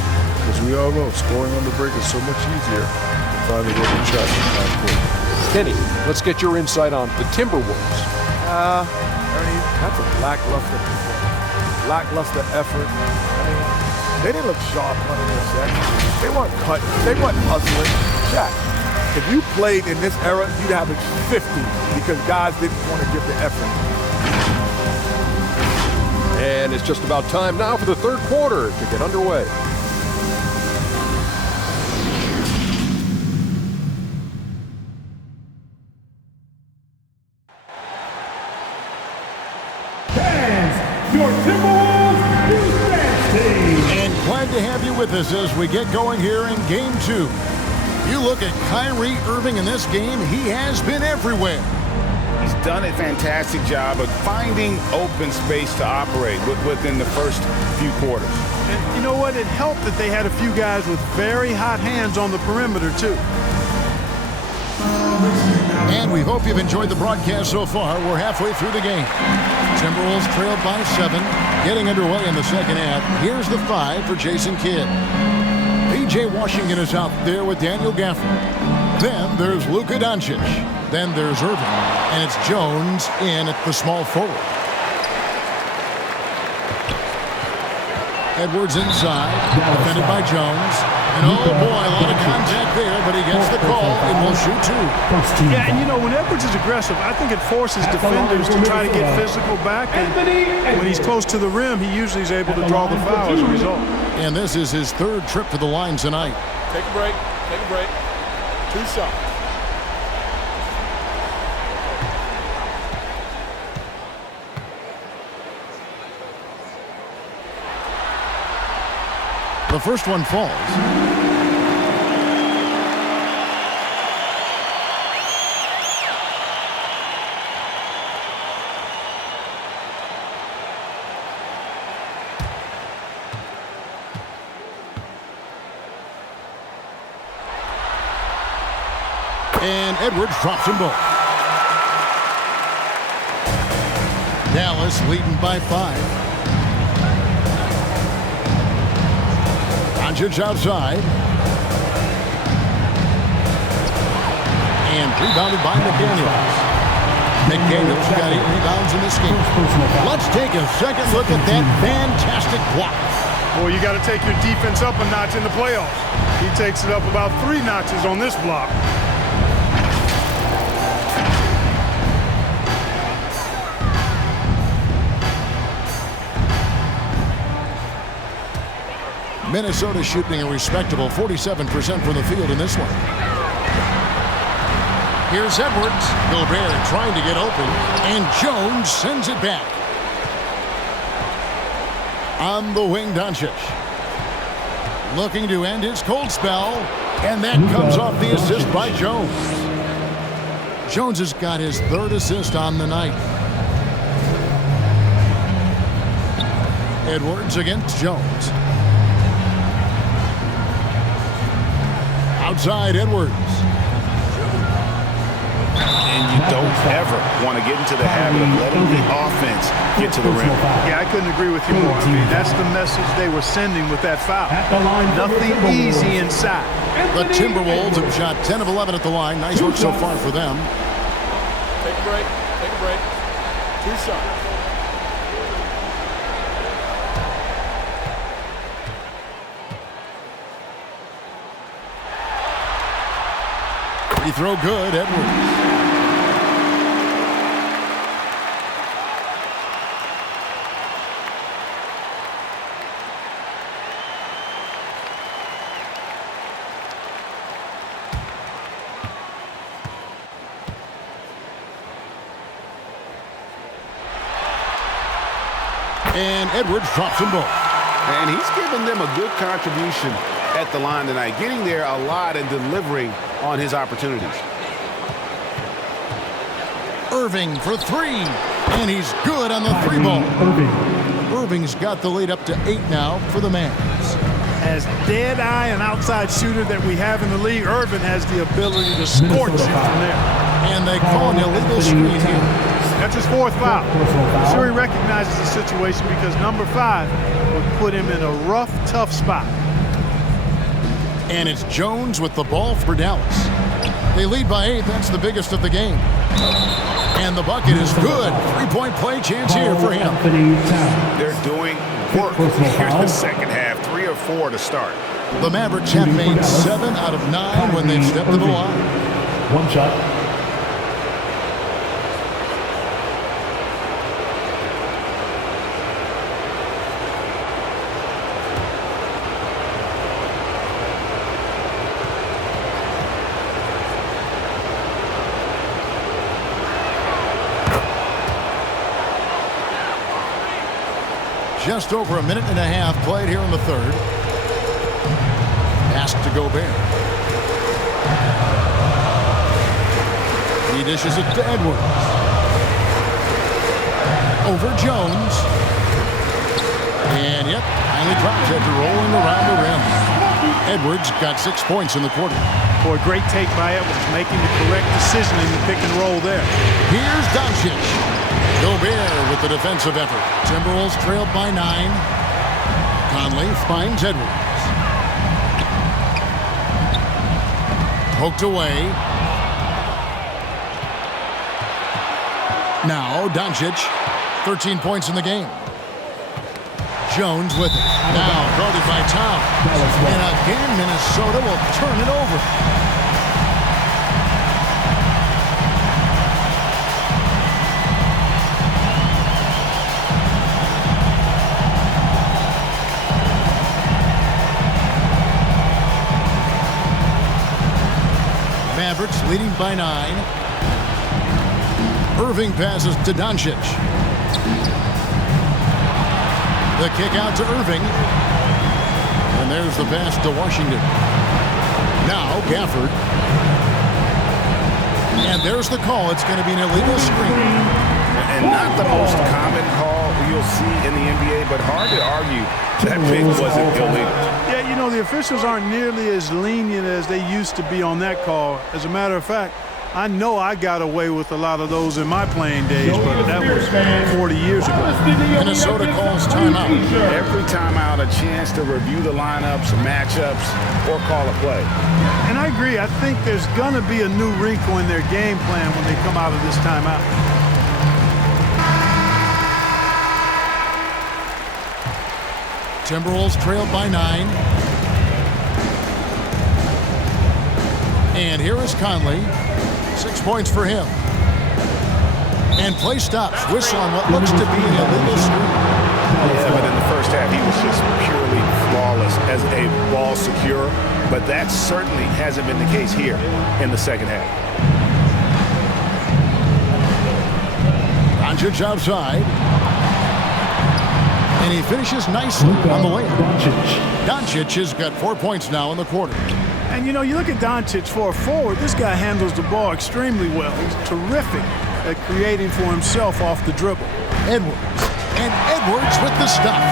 As we all know, scoring on the break is so much easier than finding open shots in time quick. Kenny, let's get your insight on the Timberwolves. Ernie, that's a lackluster performance. Lackluster effort. I mean, they didn't look sharp running their set. They weren't cutting. They weren't hustling. Shaq, if you played in this era, you'd average 50 because guys didn't want to give the effort. And it's just about time now for the third quarter to get underway. Your Timberwolves defense team. And glad to have you with us as we get going here in Game 2. You look at Kyrie Irving in this game, he has been everywhere. He's done a fantastic job of finding open space to operate within the first few quarters. And you know what? It helped that they had a few guys with very hot hands on the perimeter, too. And we hope you've enjoyed the broadcast so far. We're halfway through the game. Timberwolves trailed by 7, getting underway in the second half. Here's the 5 for Jason Kidd. P.J. Washington is out there with Daniel Gafford. Then there's Luka Doncic. Then there's Irving. And it's Jones in at the small forward. Edwards inside, defended by Jones. And oh boy, a lot of contact there, but he gets the call and will shoot 2. Yeah, and you know, when Edwards is aggressive, I think it forces defenders to try to get physical back. And when he's close to the rim, he usually is able to draw the foul as a result. And this is his 3rd trip to the line tonight. Take a break. Take a break. 2 shots. The first one falls. And Edwards drops them both. Dallas leading by 5. Doncic outside. And rebounded by McDaniels. McDaniels got 8 rebounds in this game. Let's take a second look at that fantastic block. Well, you got to take your defense up a notch in the playoffs. He takes it up about 3 notches on this block. Minnesota shooting a respectable 47% from the field in this one. Here's Edwards. Gobert trying to get open, and Jones sends it back. On the wing, Doncic. Looking to end his cold spell, and that comes off the assist by Jones. Jones has got his third assist on the night. Edwards against Jones. Outside Edwards. And you don't ever want to get into the habit of letting the offense get to the rim. Yeah, I couldn't agree with you more. I mean, that's the message they were sending with that foul. Nothing easy inside. The Timberwolves have shot 10 of 11 at the line. Nice work so far for them. Take a break. Take a break. 2 shots. Free throw good, Edwards. And Edwards drops them both. And he's given them a good contribution at the line tonight, getting there a lot and delivering on his opportunities. Irving for 3, and he's good on the 3 ball. Irving's got the lead up to 8 now for the Mavs. As dead-eye and outside shooter that we have in the league, Irving has the ability to scorch you from there. And they call an illegal screen here. That's his 4th foul. I'm sure he recognizes the situation because number 5 would put him in a rough, tough spot. And it's Jones with the ball for Dallas. They lead by 8. That's the biggest of the game. And the bucket is good. 3-point play chance here for him. They're doing work here in the second half. 3 or 4 to start. The Mavericks have made 7 out of 9 when they've stepped to the line. 1 shot. Just over a minute and a half played here in the third. Pass to Gobert. He dishes it to Edwards. Over Jones. And yep, finally drops after rolling around the rim. Edwards got 6 points in the quarter. Boy, great take by Edwards, making the correct decision in the pick and roll there. Here's Doncic. Gobert with the defensive effort. Timberwolves trailed by 9. Conley finds Edwards. Poked away. Now Doncic, 13 points in the game. Jones with it. Now guarded by Towns. And again, Minnesota will turn it over. Mavericks leading by 9. Irving passes to Doncic. The kick out to Irving. And there's the pass to Washington. Now Gafford. And there's the call. It's going to be an illegal screen. And not the most common call you'll see in the NBA, but hard to argue that pick wasn't illegal. Yeah, you know, the officials aren't nearly as lenient as they used to be on that call. As a matter of fact, I know I got away with a lot of those in my playing days, but that was 40 years ago. Minnesota calls timeout. Every timeout, a chance to review the lineups, matchups, or call a play. And I agree. I think there's going to be a new wrinkle in their game plan when they come out of this timeout. Timberwolves trailed by 9. And here is Conley. 6 points for him. And play stops. Whistle on what looks to be an illegal screen. Yeah, but in the first half, he was just purely flawless as a secure, but that certainly hasn't been the case here in the second half. Doncic outside. And he finishes nicely on the layup. Doncic has got 4 points now in the quarter. And, you know, you look at Doncic for a forward, this guy handles the ball extremely well. He's terrific at creating for himself off the dribble. Edwards. And Edwards with the stuff.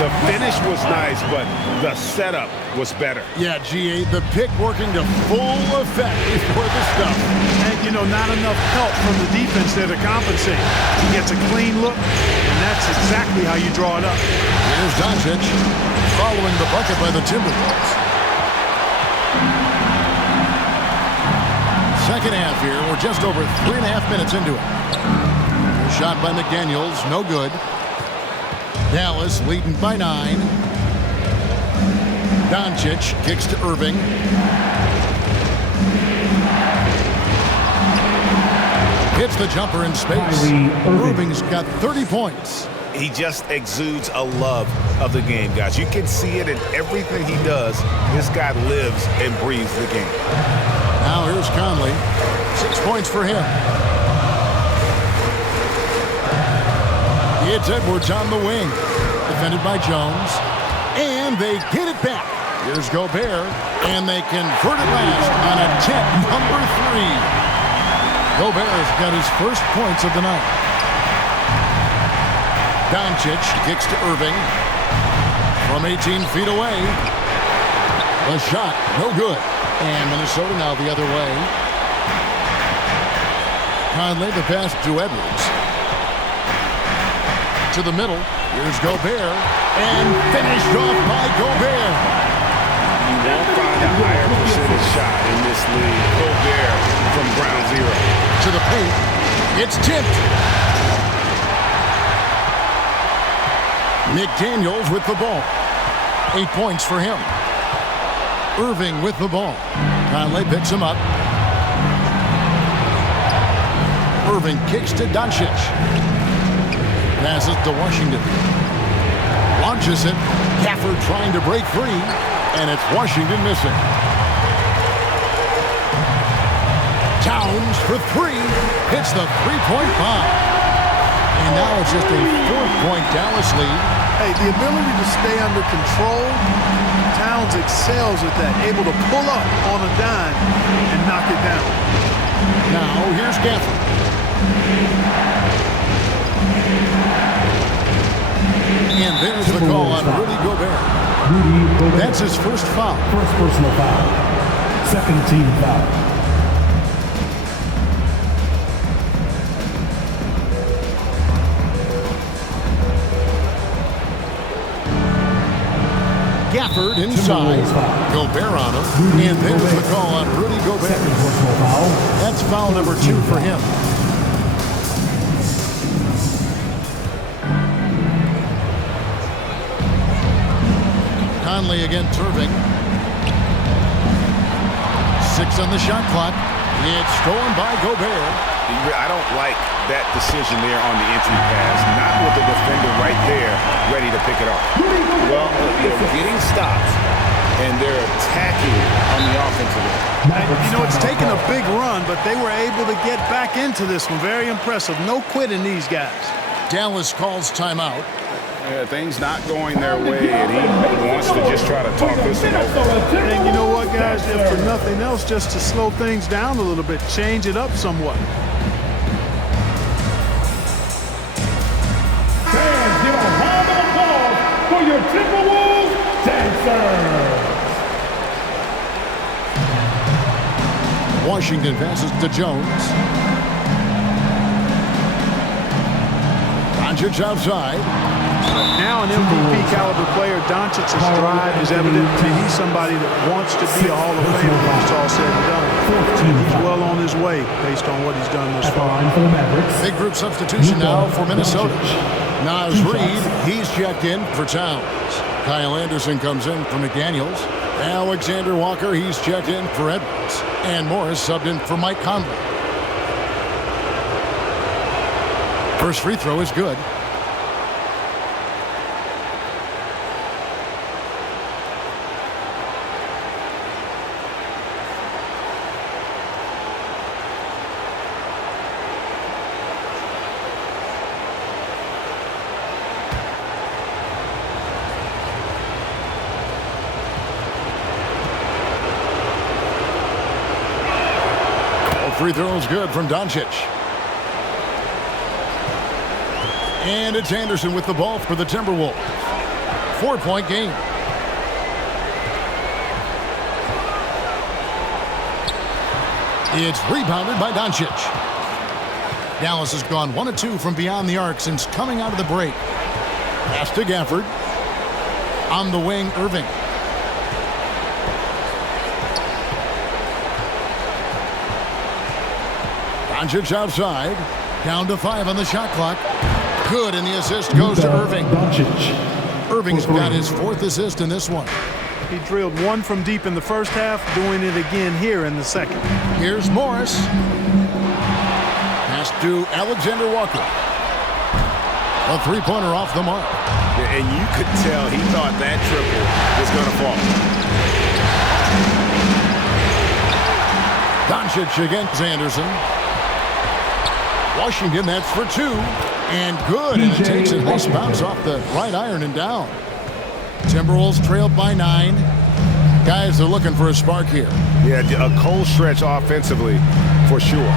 The finish was nice, but the setup was better. Yeah, G8, the pick working to full effect before the stuff. And, you know, not enough help from the defense there to compensate. He gets a clean look, and that's exactly how you draw it up. Here's Doncic following the bucket by the Timberwolves. Second half here. We're just over 3.5 minutes into it. Shot by McDaniels, no good. Dallas leading by 9. Doncic kicks to Irving. Hits the jumper in space. Irving's got 30 points. He just exudes a love of the game, guys. You can see it in everything he does. This guy lives and breathes the game. Now here's Conley. 6 points for him. It's Edwards on the wing. Defended by Jones. And they get it back. Here's Gobert. And they convert it last on attempt number 3. Gobert's got his first points of the night. Doncic kicks to Irving. From 18 feet away. The shot, no good. And Minnesota now the other way. Conley, the pass to Edwards. To the middle. Here's Gobert. And finished off by Gobert. You won't find a higher percentage shot in this league. Gobert from ground zero. To the paint. It's tipped. McDaniels with the ball. 8 points for him. Irving with the ball. Conley picks him up. Irving kicks to Doncic. Passes to Washington. Launches it. Gafford trying to break free. And it's Washington missing. Towns for 3. Hits the three-point bomb. And now it's just a 4-point Dallas lead. Hey, the ability to stay under control, Towns excels at that. Able to pull up on a dime and knock it down. Now here's Gafford. And there's the call on Rudy Gobert. That's his first foul. First personal foul. Second team foul. Gafford inside. Gobert on him. And there's the call on Rudy Gobert. That's foul number 2 for him. Conley against Irving. 6 on the shot clock. It's stolen by Gobert. I don't like that decision there on the entry pass. Not with the defender right there ready to pick it off. Well, they're getting stops, and they're attacking on the offensive end. You know, it's taken a big run, but they were able to get back into this one. Very impressive. No quitting these guys. Dallas calls timeout. Yeah, things not going their way, and he wants to just try to talk this one over. And you know what, guys? If for nothing else, just to slow things down a little bit, change it up somewhat. Fans, give a round of applause for your Timberwolves dancers. Washington passes to Jones. Doncic outside. Now an MVP caliber player, Doncic's drive is evident. He's somebody that wants to be a Hall of Famer when it's all said and done. He's well on his way based on what he's done thus far. Big group substitution now for Minnesota. Naz Reid, he's checked in for Towns. Kyle Anderson comes in for McDaniels. Alexander Walker, he's checked in for Edwards. And Morris subbed in for Mike Conley. First free throw is good. free throw is good from Doncic. And it's Anderson with the ball for the Timberwolves. 4-point game. It's rebounded by Doncic. Dallas has gone 1 of 2 from beyond the arc since coming out of the break. Pass to Gafford. On the wing, Irving. Doncic outside. Down to 5 on the shot clock. Good, and the assist goes to Irving. Irving's got his 4th assist in this one. He drilled 1 from deep in the first half, doing it again here in the second. Here's Morris. Pass to Alexander Walker. A three-pointer off the mark. And you could tell he thought that triple was going to fall. Doncic against Anderson. Washington, that's for 2. And good, and it takes a nice bounce off the right iron and down. Timberwolves trailed by 9. Guys are looking for a spark here. Yeah, a cold stretch offensively for sure.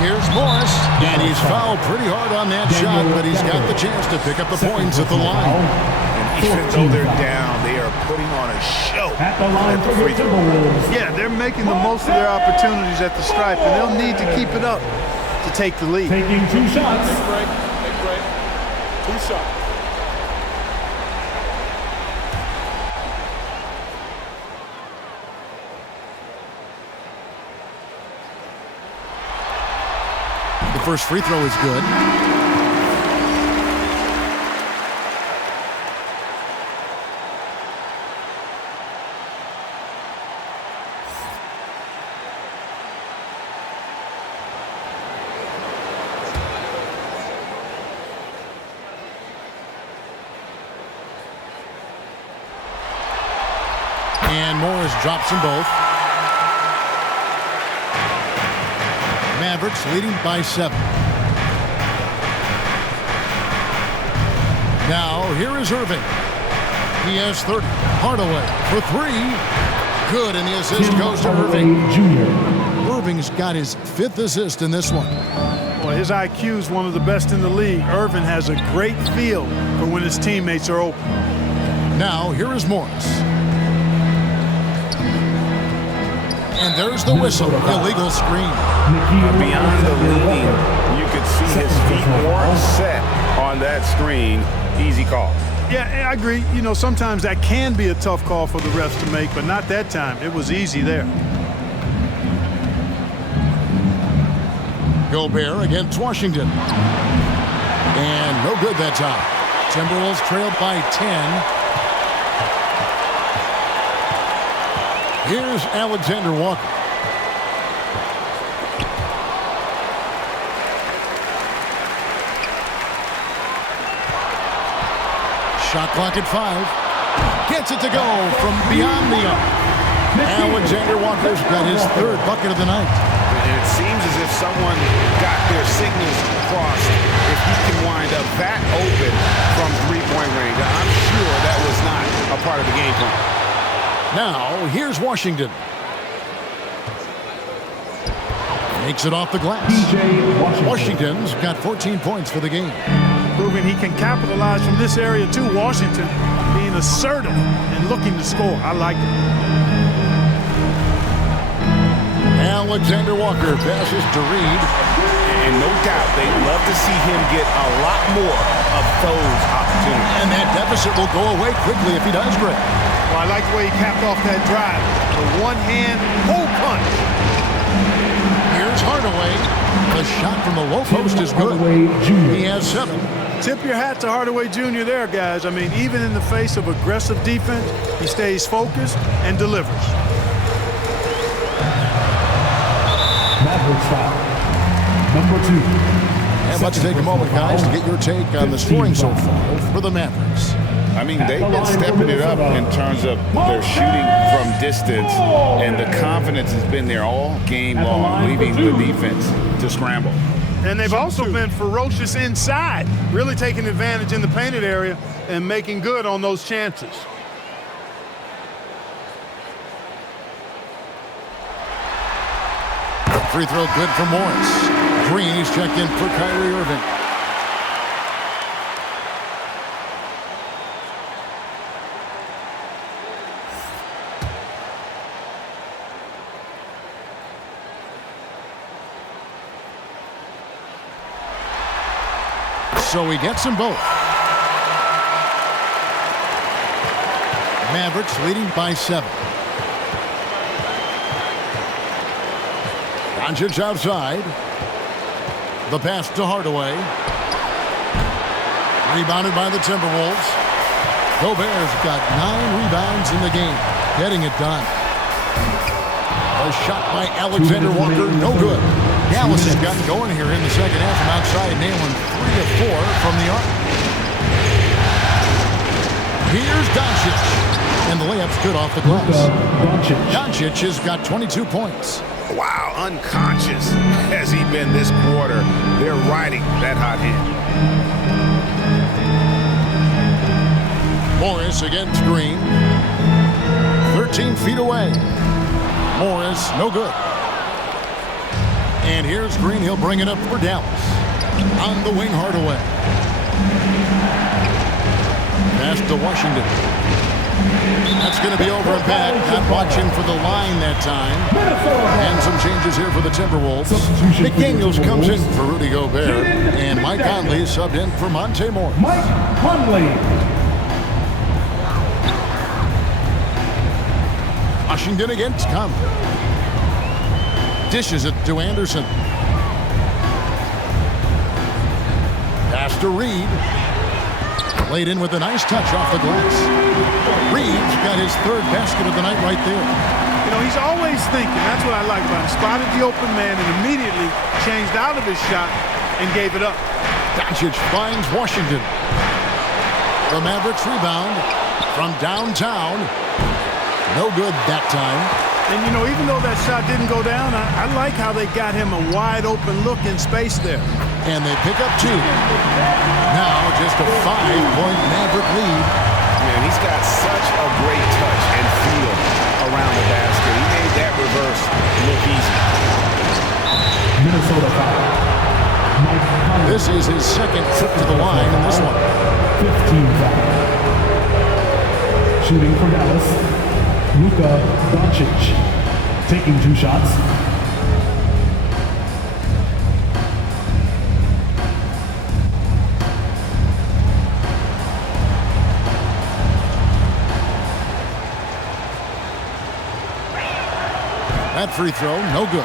Here's Morris, and he's fouled pretty hard on that shot, but he's got the chance to pick up the points at the line. And even though they're down, they are putting on a show At the line for the Timberwolves. Yeah, they're making the most of their opportunities at the stripe, and they'll need to keep it up to take the lead. Taking 2 shots. Big break. 2 shots. The first free throw is good. And Morris drops them both. Mavericks leading by 7. Now, here is Irving. He has 30. Hardaway for 3. Good, and the assist goes to Irving. Irving's got his 5th assist in this one. Well, his IQ is one of the best in the league. Irving has a great feel for when his teammates are open. Now, here is Morris. And there's the whistle, illegal screen. Beyond the leading, you could see his feet weren't set on that screen. Easy call. Yeah, I agree. You know, sometimes that can be a tough call for the refs to make, but not that time. It was easy there. Gobert against Washington. And no good that time. Timberwolves trailed by 10. Here's Alexander Walker. Shot clock at 5. Gets it to go from beyond the arc. Alexander Walker's got his 3rd bucket of the night. And it seems as if someone got their signals crossed. If he can wind up that open from 3-point range, I'm sure that was not a part of the game plan. Now, here's Washington. Makes it off the glass. Washington's got 14 points for the game. Proving he can capitalize from this area too. Washington being assertive and looking to score. I like it. Alexander Walker passes to Reed. And no doubt they'd love to see him get a lot more of those opportunities. And that deficit will go away quickly if he does, Greg. Well, I like the way he capped off that drive. The one-hand pull punch. Here's Hardaway. The shot from the low post is good. He has 7. Tip your hat to Hardaway Jr. there, guys. I mean, even in the face of aggressive defense, he stays focused and delivers. Mavericks foul. Number 2. And let's take a moment, guys, to get your take on the scoring so far for the Mavericks. I mean, they've been stepping it up in terms of their shooting from distance, and the confidence has been there all game long, leaving the defense to scramble. And they've also been ferocious inside, really taking advantage in the painted area and making good on those chances. Free throw good for Morris. Green, he's checked in for Kyrie Irving. So he gets them both. Mavericks leading by 7. Doncic outside. The pass to Hardaway. Rebounded by the Timberwolves. Gobert's got 9 rebounds in the game. Getting it done. A shot by Alexander Walker, no good. Dallas has gotten going here in the second half from outside, nailing 3 of 4 from the arc. Here's Doncic. And the layup's good off the glass. Doncic has got 22 points. Wow, unconscious has he been this quarter. They're riding that hot hand. Morris against Green. 13 feet away. Morris, no good. And here's Green. He'll bring it up for Dallas. On the wing, Hardaway. Pass to Washington. That's going to be over and back. Not watching for the line that time. And some changes here for the Timberwolves. McDaniels comes in for Rudy Gobert. And Mike Conley subbed in for Monte Morris. Mike Conley. Washington against Conley. Dishes it to Anderson. Pass to Reed. Laid in with a nice touch off the glass. Reed's got his 3rd basket of the night right there. You know, he's always thinking. That's what I like about him. Spotted the open man and immediately changed out of his shot and gave it up. Doncic finds Washington. The Mavericks rebound from downtown. No good that time. And, you know, even though that shot didn't go down, I like how they got him a wide open look in space there. And they pick up 2. Now just a 5-point Maverick lead. Man, he's got such a great touch and feel around the basket. He made that reverse look easy. Minnesota foul. Mike Conley. This is his 2nd trip to the line in this one. 15 foul. Shooting for Dallas. Luka Doncic. Taking 2 shots. That free throw, no good.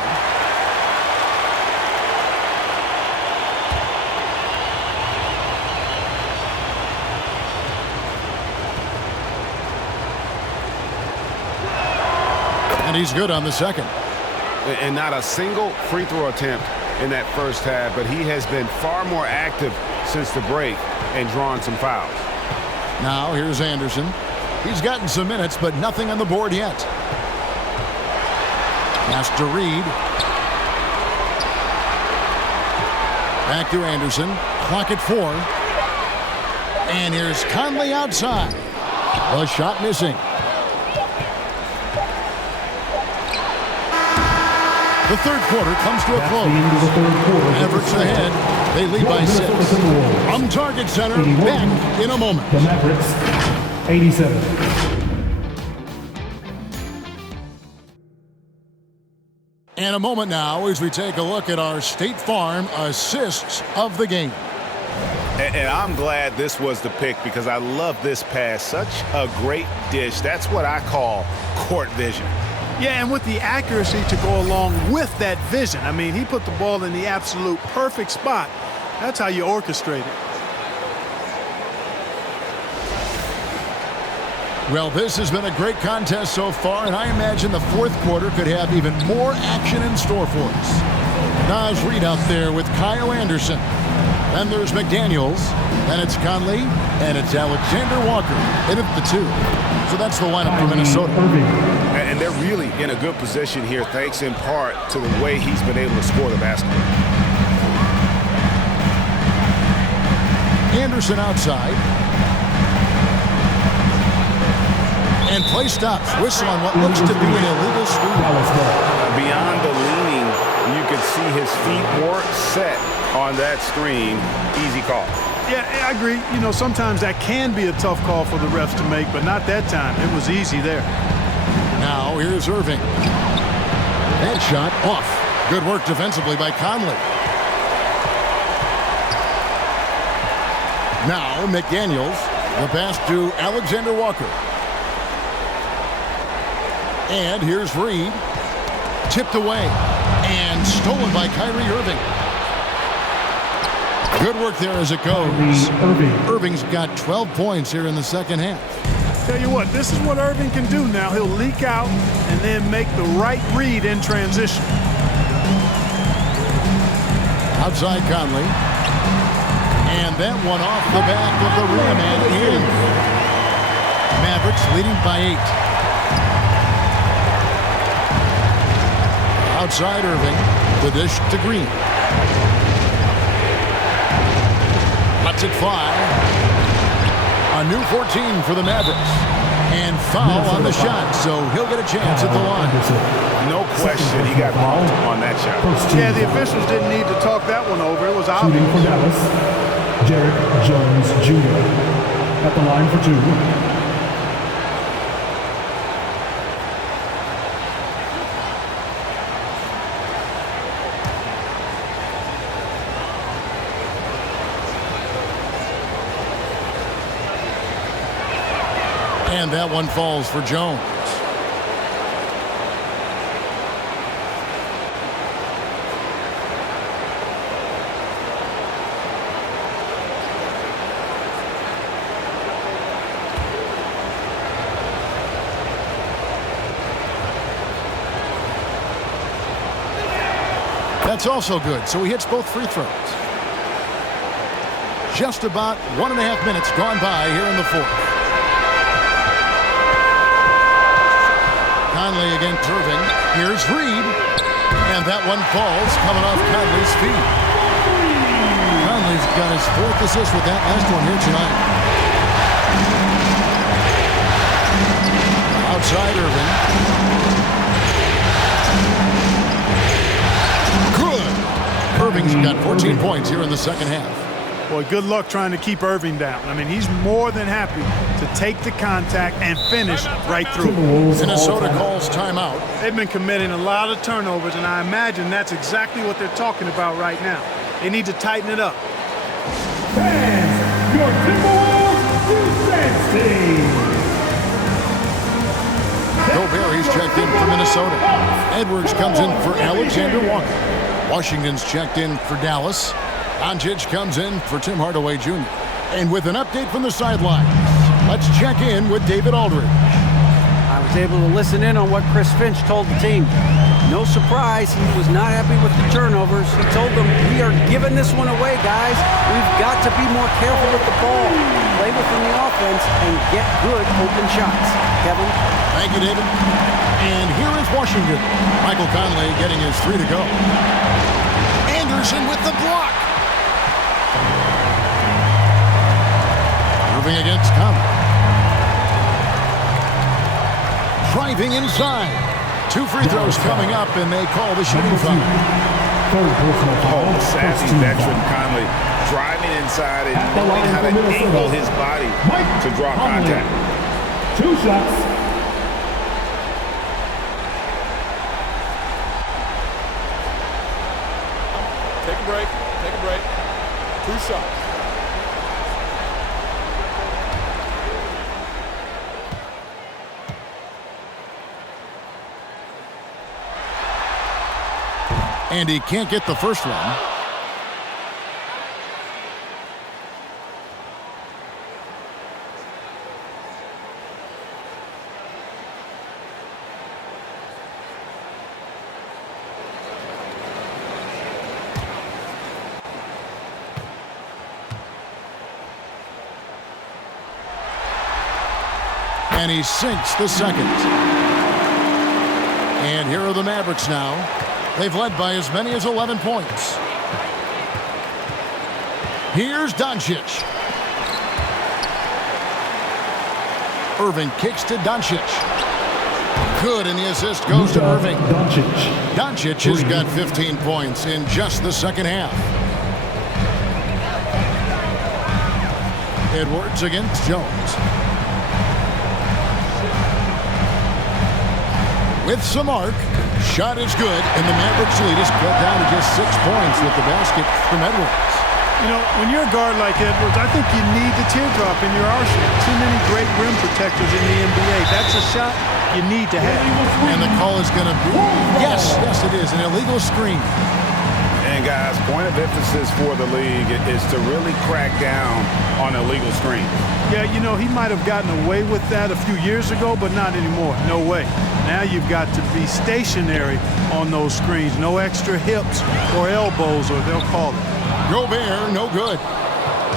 And he's good on the 2nd. And not a single free throw attempt in that first half, but he has been far more active since the break and drawn some fouls. Now here's Anderson. He's gotten some minutes, but nothing on the board yet. Pass to Reed. Back to Anderson. Clock at 4. And here's Conley outside. The shot missing. The 3rd quarter comes to a close. Mavericks ahead. They lead by 6. From Target Center, back in a moment. The Mavericks, 87. And a moment now as we take a look at our State Farm assists of the game. And I'm glad this was the pick because I love this pass. Such a great dish. That's what I call court vision. Yeah, and with the accuracy to go along with that vision. I mean, he put the ball in the absolute perfect spot. That's how you orchestrate it. Well, this has been a great contest so far, and I imagine the 4th quarter could have even more action in store for us. Nas Reed out there with Kyle Anderson. Then there's McDaniels. Then it's Conley. And it's Alexander Walker in at the 2. So that's the lineup for Minnesota. And they're really in a good position here, thanks in part to the way he's been able to score the basketball. Anderson outside. And play stops. Whistle on what looks to be an illegal screen. Beyond the leaning, you could see his feet more set on that screen. Easy call. Yeah, I agree. You know, sometimes that can be a tough call for the refs to make, but not that time. It was easy there. Now here's Irving. That shot off. Good work defensively by Conley. Now McDaniels. The pass to Alexander Walker. And here's Reed. Tipped away. And stolen by Kyrie Irving. Good work there as it goes. Irving's got 12 points here in the second half. Tell you what, this is what Irving can do now. He'll leak out and then make the right read in transition. Outside Conley. And that one off the back of the rim and in. Mavericks leading by 8. Outside Irving. The dish to Green. Lets it fly. A new 14 for the Mavericks. And foul on the shot, so he'll get a chance at the line. No question, he got bumped on that shot. Yeah, the officials didn't need to talk that one over. It was obvious. Shooting for Dallas, Derek Jones Jr. At the line for 2. And that one falls for Jones. That's also good, so he hits both free throws. Just about 1.5 minutes gone by here in the fourth. Conley against Irving. Here's Reed. And that one falls, coming off Conley's feet. Conley's got his 4th assist with that last one here tonight. Outside Irving. Good. Irving's got 14 points here in the second half. Boy, good luck trying to keep Irving down. I mean, he's more than happy to take the contact and finish right through. Minnesota calls timeout. They've been committing a lot of turnovers, and I imagine that's exactly what they're talking about right now. They need to tighten it up. Fans, your Timberwolves defense team. Gobert checked in for Minnesota. Edwards comes in for Alexander Walker. Washington's checked in for Dallas. Doncic comes in for Tim Hardaway Jr. And with an update from the sidelines, let's check in with David Aldridge. I was able to listen in on what Chris Finch told the team. No surprise, he was not happy with the turnovers. He told them, we are giving this one away, guys. We've got to be more careful with the ball, play within the offense, and get good open shots. Kevin? Thank you, David. And here is Washington. Michael Conley getting his 3 to go. Anderson with the block. Moving against Conley. Driving inside. 2 free throws coming up, and they call the shooting foul. Oh, savvy veteran Conley driving inside and knowing how to angle his body to draw contact. 2 shots. Take a break. Take a break. 2 shots. And he can't get the first one. And he sinks the second. And here are the Mavericks now. They've led by as many as 11 points. Here's Doncic. Irving kicks to Doncic. Good, and the assist goes to Irving. Doncic. Doncic has got 15 points in just the second half. Edwards against Jones. With some arc. Shot is good, and the Mavericks lead is cut down to just 6 points with the basket from Edwards. You know, when you're a guard like Edwards, I think you need the teardrop in your arsenal. Too many great rim protectors in the NBA. That's a shot you need to have. And the call is going to be, yes, it is, an illegal screen. And guys, point of emphasis for the league is to really crack down on illegal screens. Yeah, you know, he might have gotten away with that a few years ago, but not anymore. No way. Now you've got to be stationary on those screens. No extra hips or elbows, or they'll call it. Gobert, no good.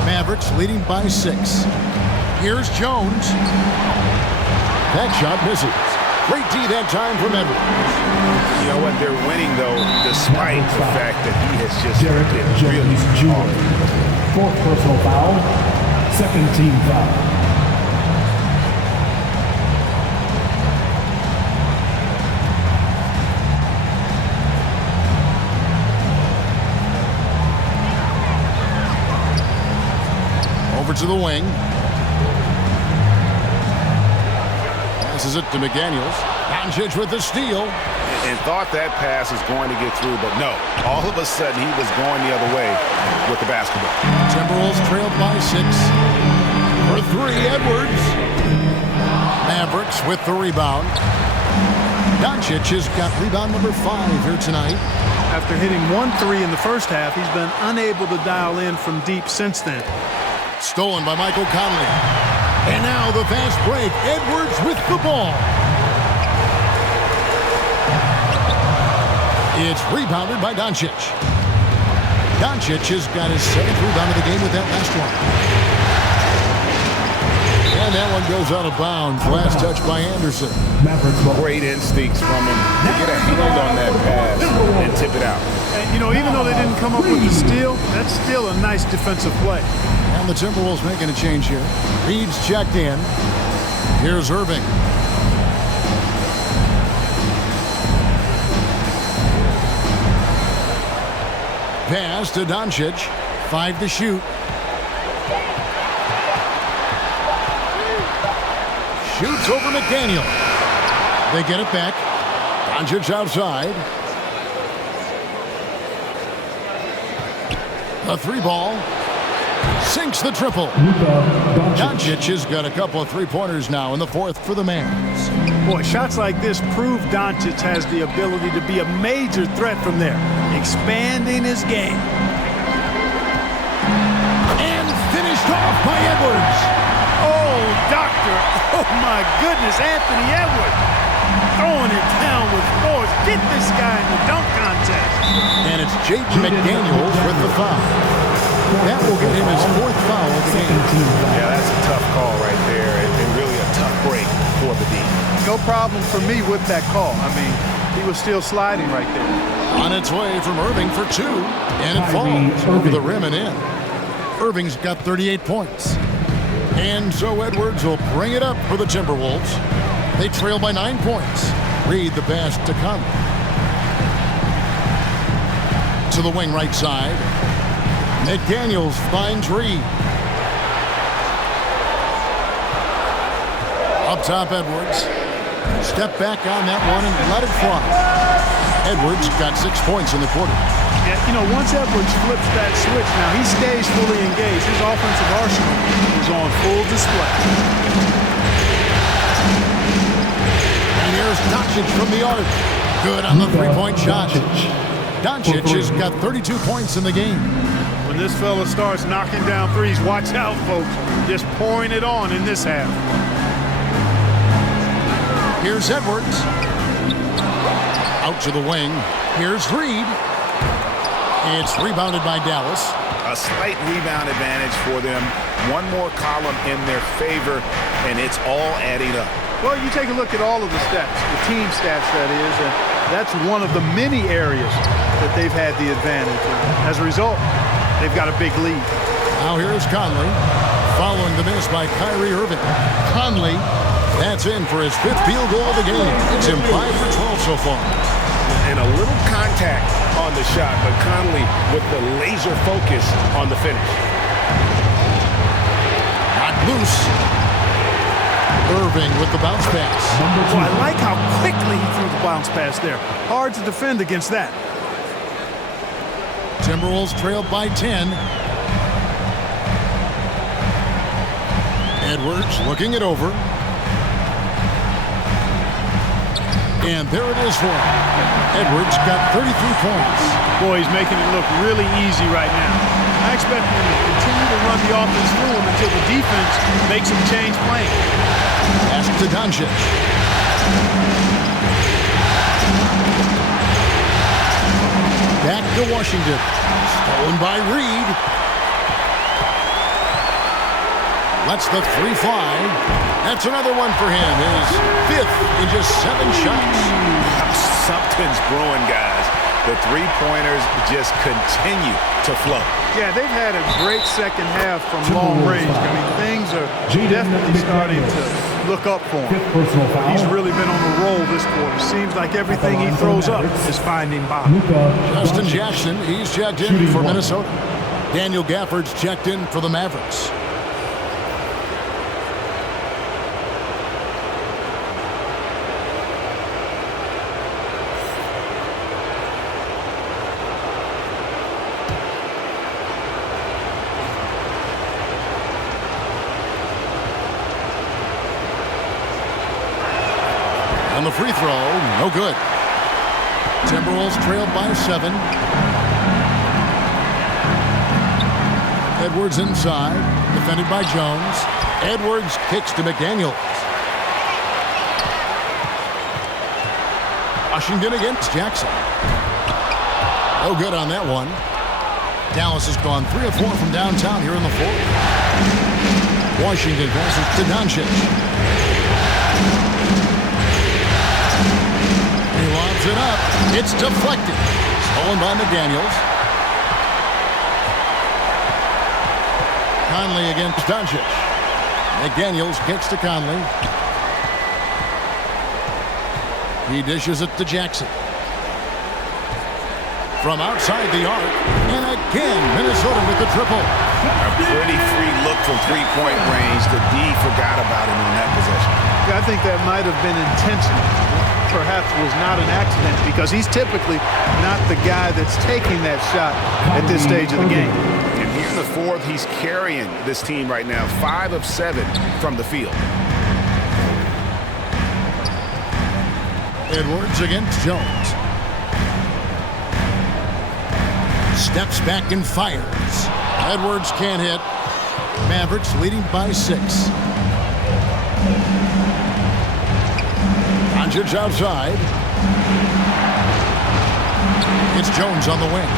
Mavericks leading by 6. Here's Jones. That shot misses. Great D that time from Edwards. You know what? They're winning, though, despite the fact that he has just been really Jr. Fourth personal foul. Second team foul. Over to the wing. Passes it to McDaniels. Doncic with the steal. And thought that pass was going to get through, but no. All of a sudden, he was going the other way with the basketball. Timberwolves trailed by 6. For 3, Edwards. Mavericks with the rebound. Doncic has got rebound number 5 here tonight. After hitting 1-3 in the first half, he's been unable to dial in from deep since then. Stolen by Michael Conley. And now the fast break. Edwards with the ball. It's rebounded by Doncic. Doncic has got his 7th rebound of the game with that last one. And that one goes out of bounds. Last touch by Anderson. Great instincts from him to get a hand on that pass and tip it out. And, you know, even though they didn't come up with the steal, that's still a nice defensive play. And the Timberwolves making a change here. Reed's checked in. Here's Irving. Pass to Doncic. 5 to shoot. Shoots over McDaniel. They get it back. Doncic outside. A 3-ball. Sinks the triple. Doncic has got a couple of 3-pointers now in the 4th for the Mavs. Boy, shots like this prove Doncic has the ability to be a major threat from there, expanding his game. And finished off by Edwards. Oh, doctor. Oh, my goodness, Anthony Edwards. Throwing it down with force. Get this guy in the dunk contest. And it's Jaden McDaniels with the foul. That will get him his 4th foul of the game. Yeah, that's a tough call right there, and really a tough break for the D. No problem for me with that call. I mean, he was still sliding right there. On its way from Irving for 2, and it falls over the rim and in. Irving's got 38 points. And so Edwards will bring it up for the Timberwolves. They trail by 9 points. Reed the pass to Conley. To the wing right side. McDaniels finds Reed. Up top, Edwards. Step back on that one and let it fly. Edwards got 6 points in the quarter. Yeah, you know, once Edwards flips that switch, now he stays fully engaged. His offensive arsenal is on full display. And here's Doncic from the arc. Good on the 3-point shot. Doncic has got 32 points in the game. When this fella starts knocking down threes, watch out, folks. Just pouring it on in this half. Here's Edwards. Out to the wing. Here's Reed. It's rebounded by Dallas. A slight rebound advantage for them. One more column in their favor, and it's all adding up. Well, you take a look at all of the stats, the team stats, that is, and that's one of the many areas that they've had the advantage. As a result, they've got a big lead. Now here's Conley, following the miss by Kyrie Irving. Conley That's in for his 5th field goal of the game. It's him 5 for 12 so far. And a little contact on the shot, but Conley with the laser focus on the finish. Not loose. Irving with the bounce pass. Oh, I like how quickly he threw the bounce pass there. Hard to defend against that. Timberwolves trailed by 10. Edwards looking it over. And there it is for him. Edwards got 33 points. Boy, he's making it look really easy right now. I expect him to continue to run the offense through him until the defense makes him change plans. Pass to Doncic. Back to Washington. Stolen by Reed. Lets the 3 fly. That's another one for him. His 5th in just 7 shots. Something's brewing, guys. The three-pointers just continue to flow. Yeah, they've had a great second half from long range. I mean, things are definitely starting to look up for him. He's really been on the roll this quarter. Seems like everything he throws up is finding bottom. Justin Jackson, he's checked in for Minnesota. Daniel Gafford's checked in for the Mavericks. On the free throw, no good. Timberwolves trailed by 7. Edwards inside, defended by Jones. Edwards kicks to McDaniels. Washington against Jackson. No good on that one. Dallas has gone 3 of 4 from downtown here in the 4th. Washington passes to Doncic. He lobs it up. It's deflected. Stolen by McDaniels. Conley against Doncic. McDaniels kicks to Conley. He dishes it to Jackson. From outside the arc. And again, Minnesota with the triple. A pretty free look from three-point range. The D forgot about him on that possession. I think that might have been intentional. Perhaps was not an accident because he's typically not the guy that's taking that shot at this stage of the game. And here in the 4th, he's carrying this team right now. 5 of 7 from the field. Edwards against Jones. Steps back and fires. Edwards can't hit. Mavericks leading by 6. Doncic outside. It's Jones on the wing.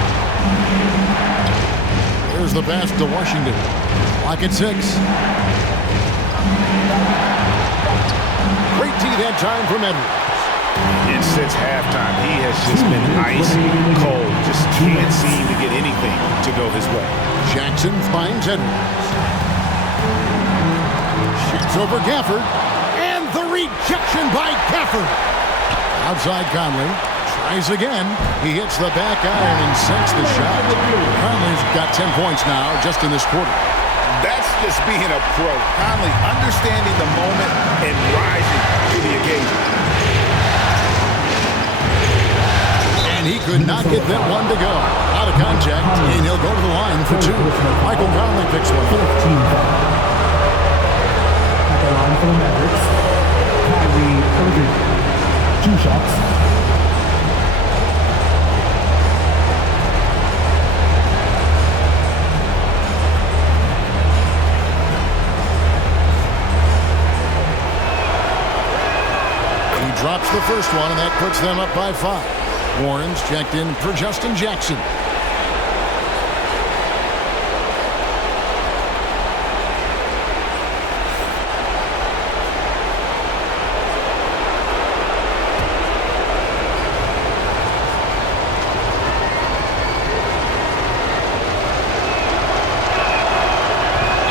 There's the pass to Washington. Clock at 6. Great D that time from Edwards. And since halftime, he has just been ice cold. Just can't seem to get anything to go his way. Jackson finds Edwards. Shoots over Gafford. And the rejection by Gafford. Outside Conley. Tries again. He hits the back iron and sinks the shot. Conley's got 10 points now just in this quarter. That's just being a pro. Conley understanding the moment and rising to the occasion. And he could not get that one to go. Out of contact, and he'll go to the line for 2. Michael Conley picks one. At the line for the Mavericks, Irving, 2 shots. He drops the first one, and that puts them up by 5. Warren's checked in for Justin Jackson.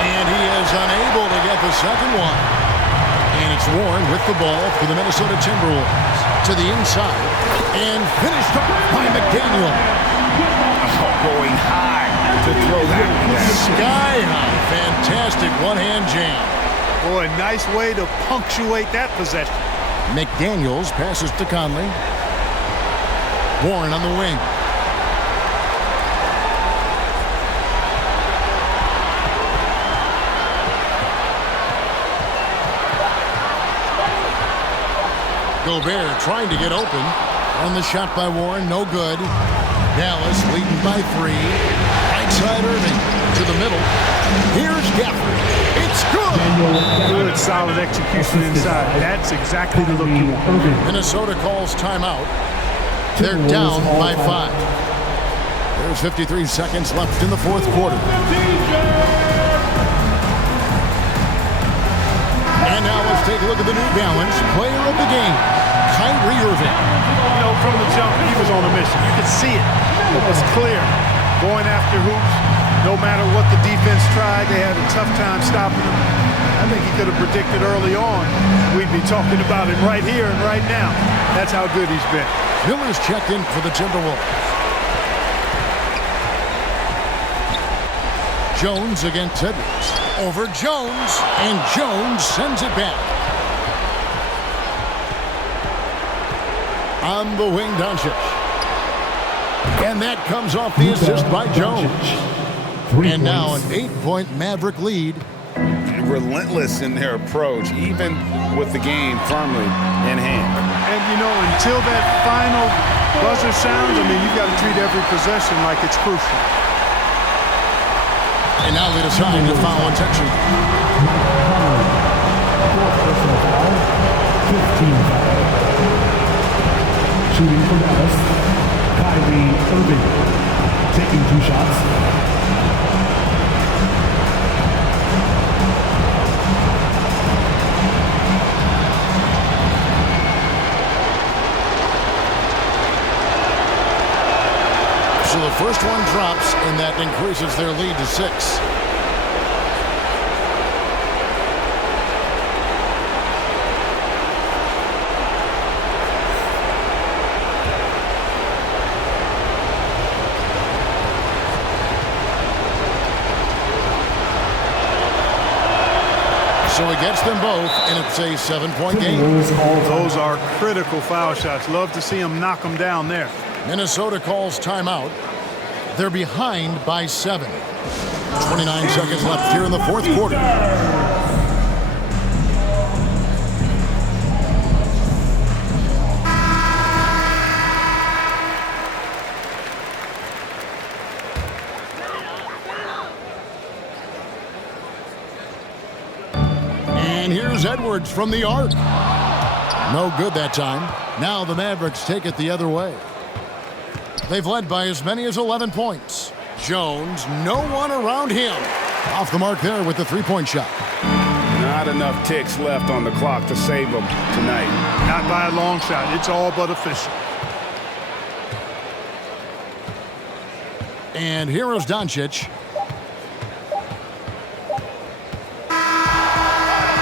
And he is unable to get the second one. And It's Warren with the ball for the Minnesota Timberwolves. To the inside. And finished up by McDaniel. Going high to throw that one down. Sky high. Fantastic one-hand jam. Boy, nice way to punctuate that possession. McDaniels passes to Conley. Warren on the wing. Gobert trying to get open. On the shot by Warren, no good. Dallas leading by 3. Right side Irving to the middle. Here's Gafford. It's good. Good, solid execution inside. That's exactly the look you want. Minnesota calls timeout. They're down by 5. There's 53 seconds left in the fourth quarter. And now let's take a look at the New Balance player of the game, Kyrie Irving. You know, from the jump, he was on a mission. You could see it. It was clear. Going after hoops, no matter what the defense tried, they had a tough time stopping him. I think he could have predicted early on we'd be talking about him right here and right now. That's how good he's been. Miller's checked in for the Timberwolves. Jones against Edwards. Over Jones, and Jones sends it back. On the wing, Doncic. And that comes off the assist by Jones. And now an 8-point Maverick lead. Relentless in their approach, even with the game firmly in hand. And, you know, until that final buzzer sounds, I mean, you've got to treat every possession like it's crucial. And now they decide to foul intention. 15 foul. Shooting for Dallas, Kyrie Irving. Taking 2 shots. So the first one drops, and that increases their lead to 6. So he gets them both, and it's a 7-point game. Those are critical foul shots. Love to see him knock them down there. Minnesota calls timeout. They're behind by 7. 29 seconds left here in the fourth quarter. And here's Edwards from the arc. No good that time. Now the Mavericks take it the other way. They've led by as many as 11 points. Jones, no one around him. Off the mark there with the 3-point shot. Not enough ticks left on the clock to save them tonight. Not by a long shot. It's all but official. And here is Doncic.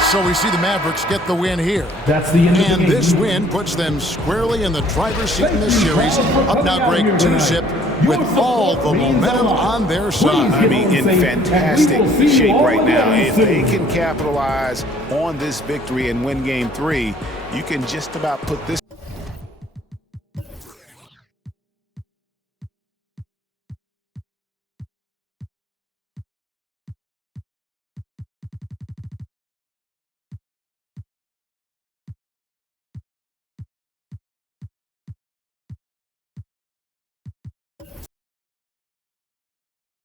So we see the Mavericks get the win here. That's the end of the game. And this win puts them squarely in the driver's seat in this series. Up now, Greg, 2-zip with all the momentum on their side. I mean, in fantastic shape right now. If they can capitalize on this victory and win Game 3, you can just about put this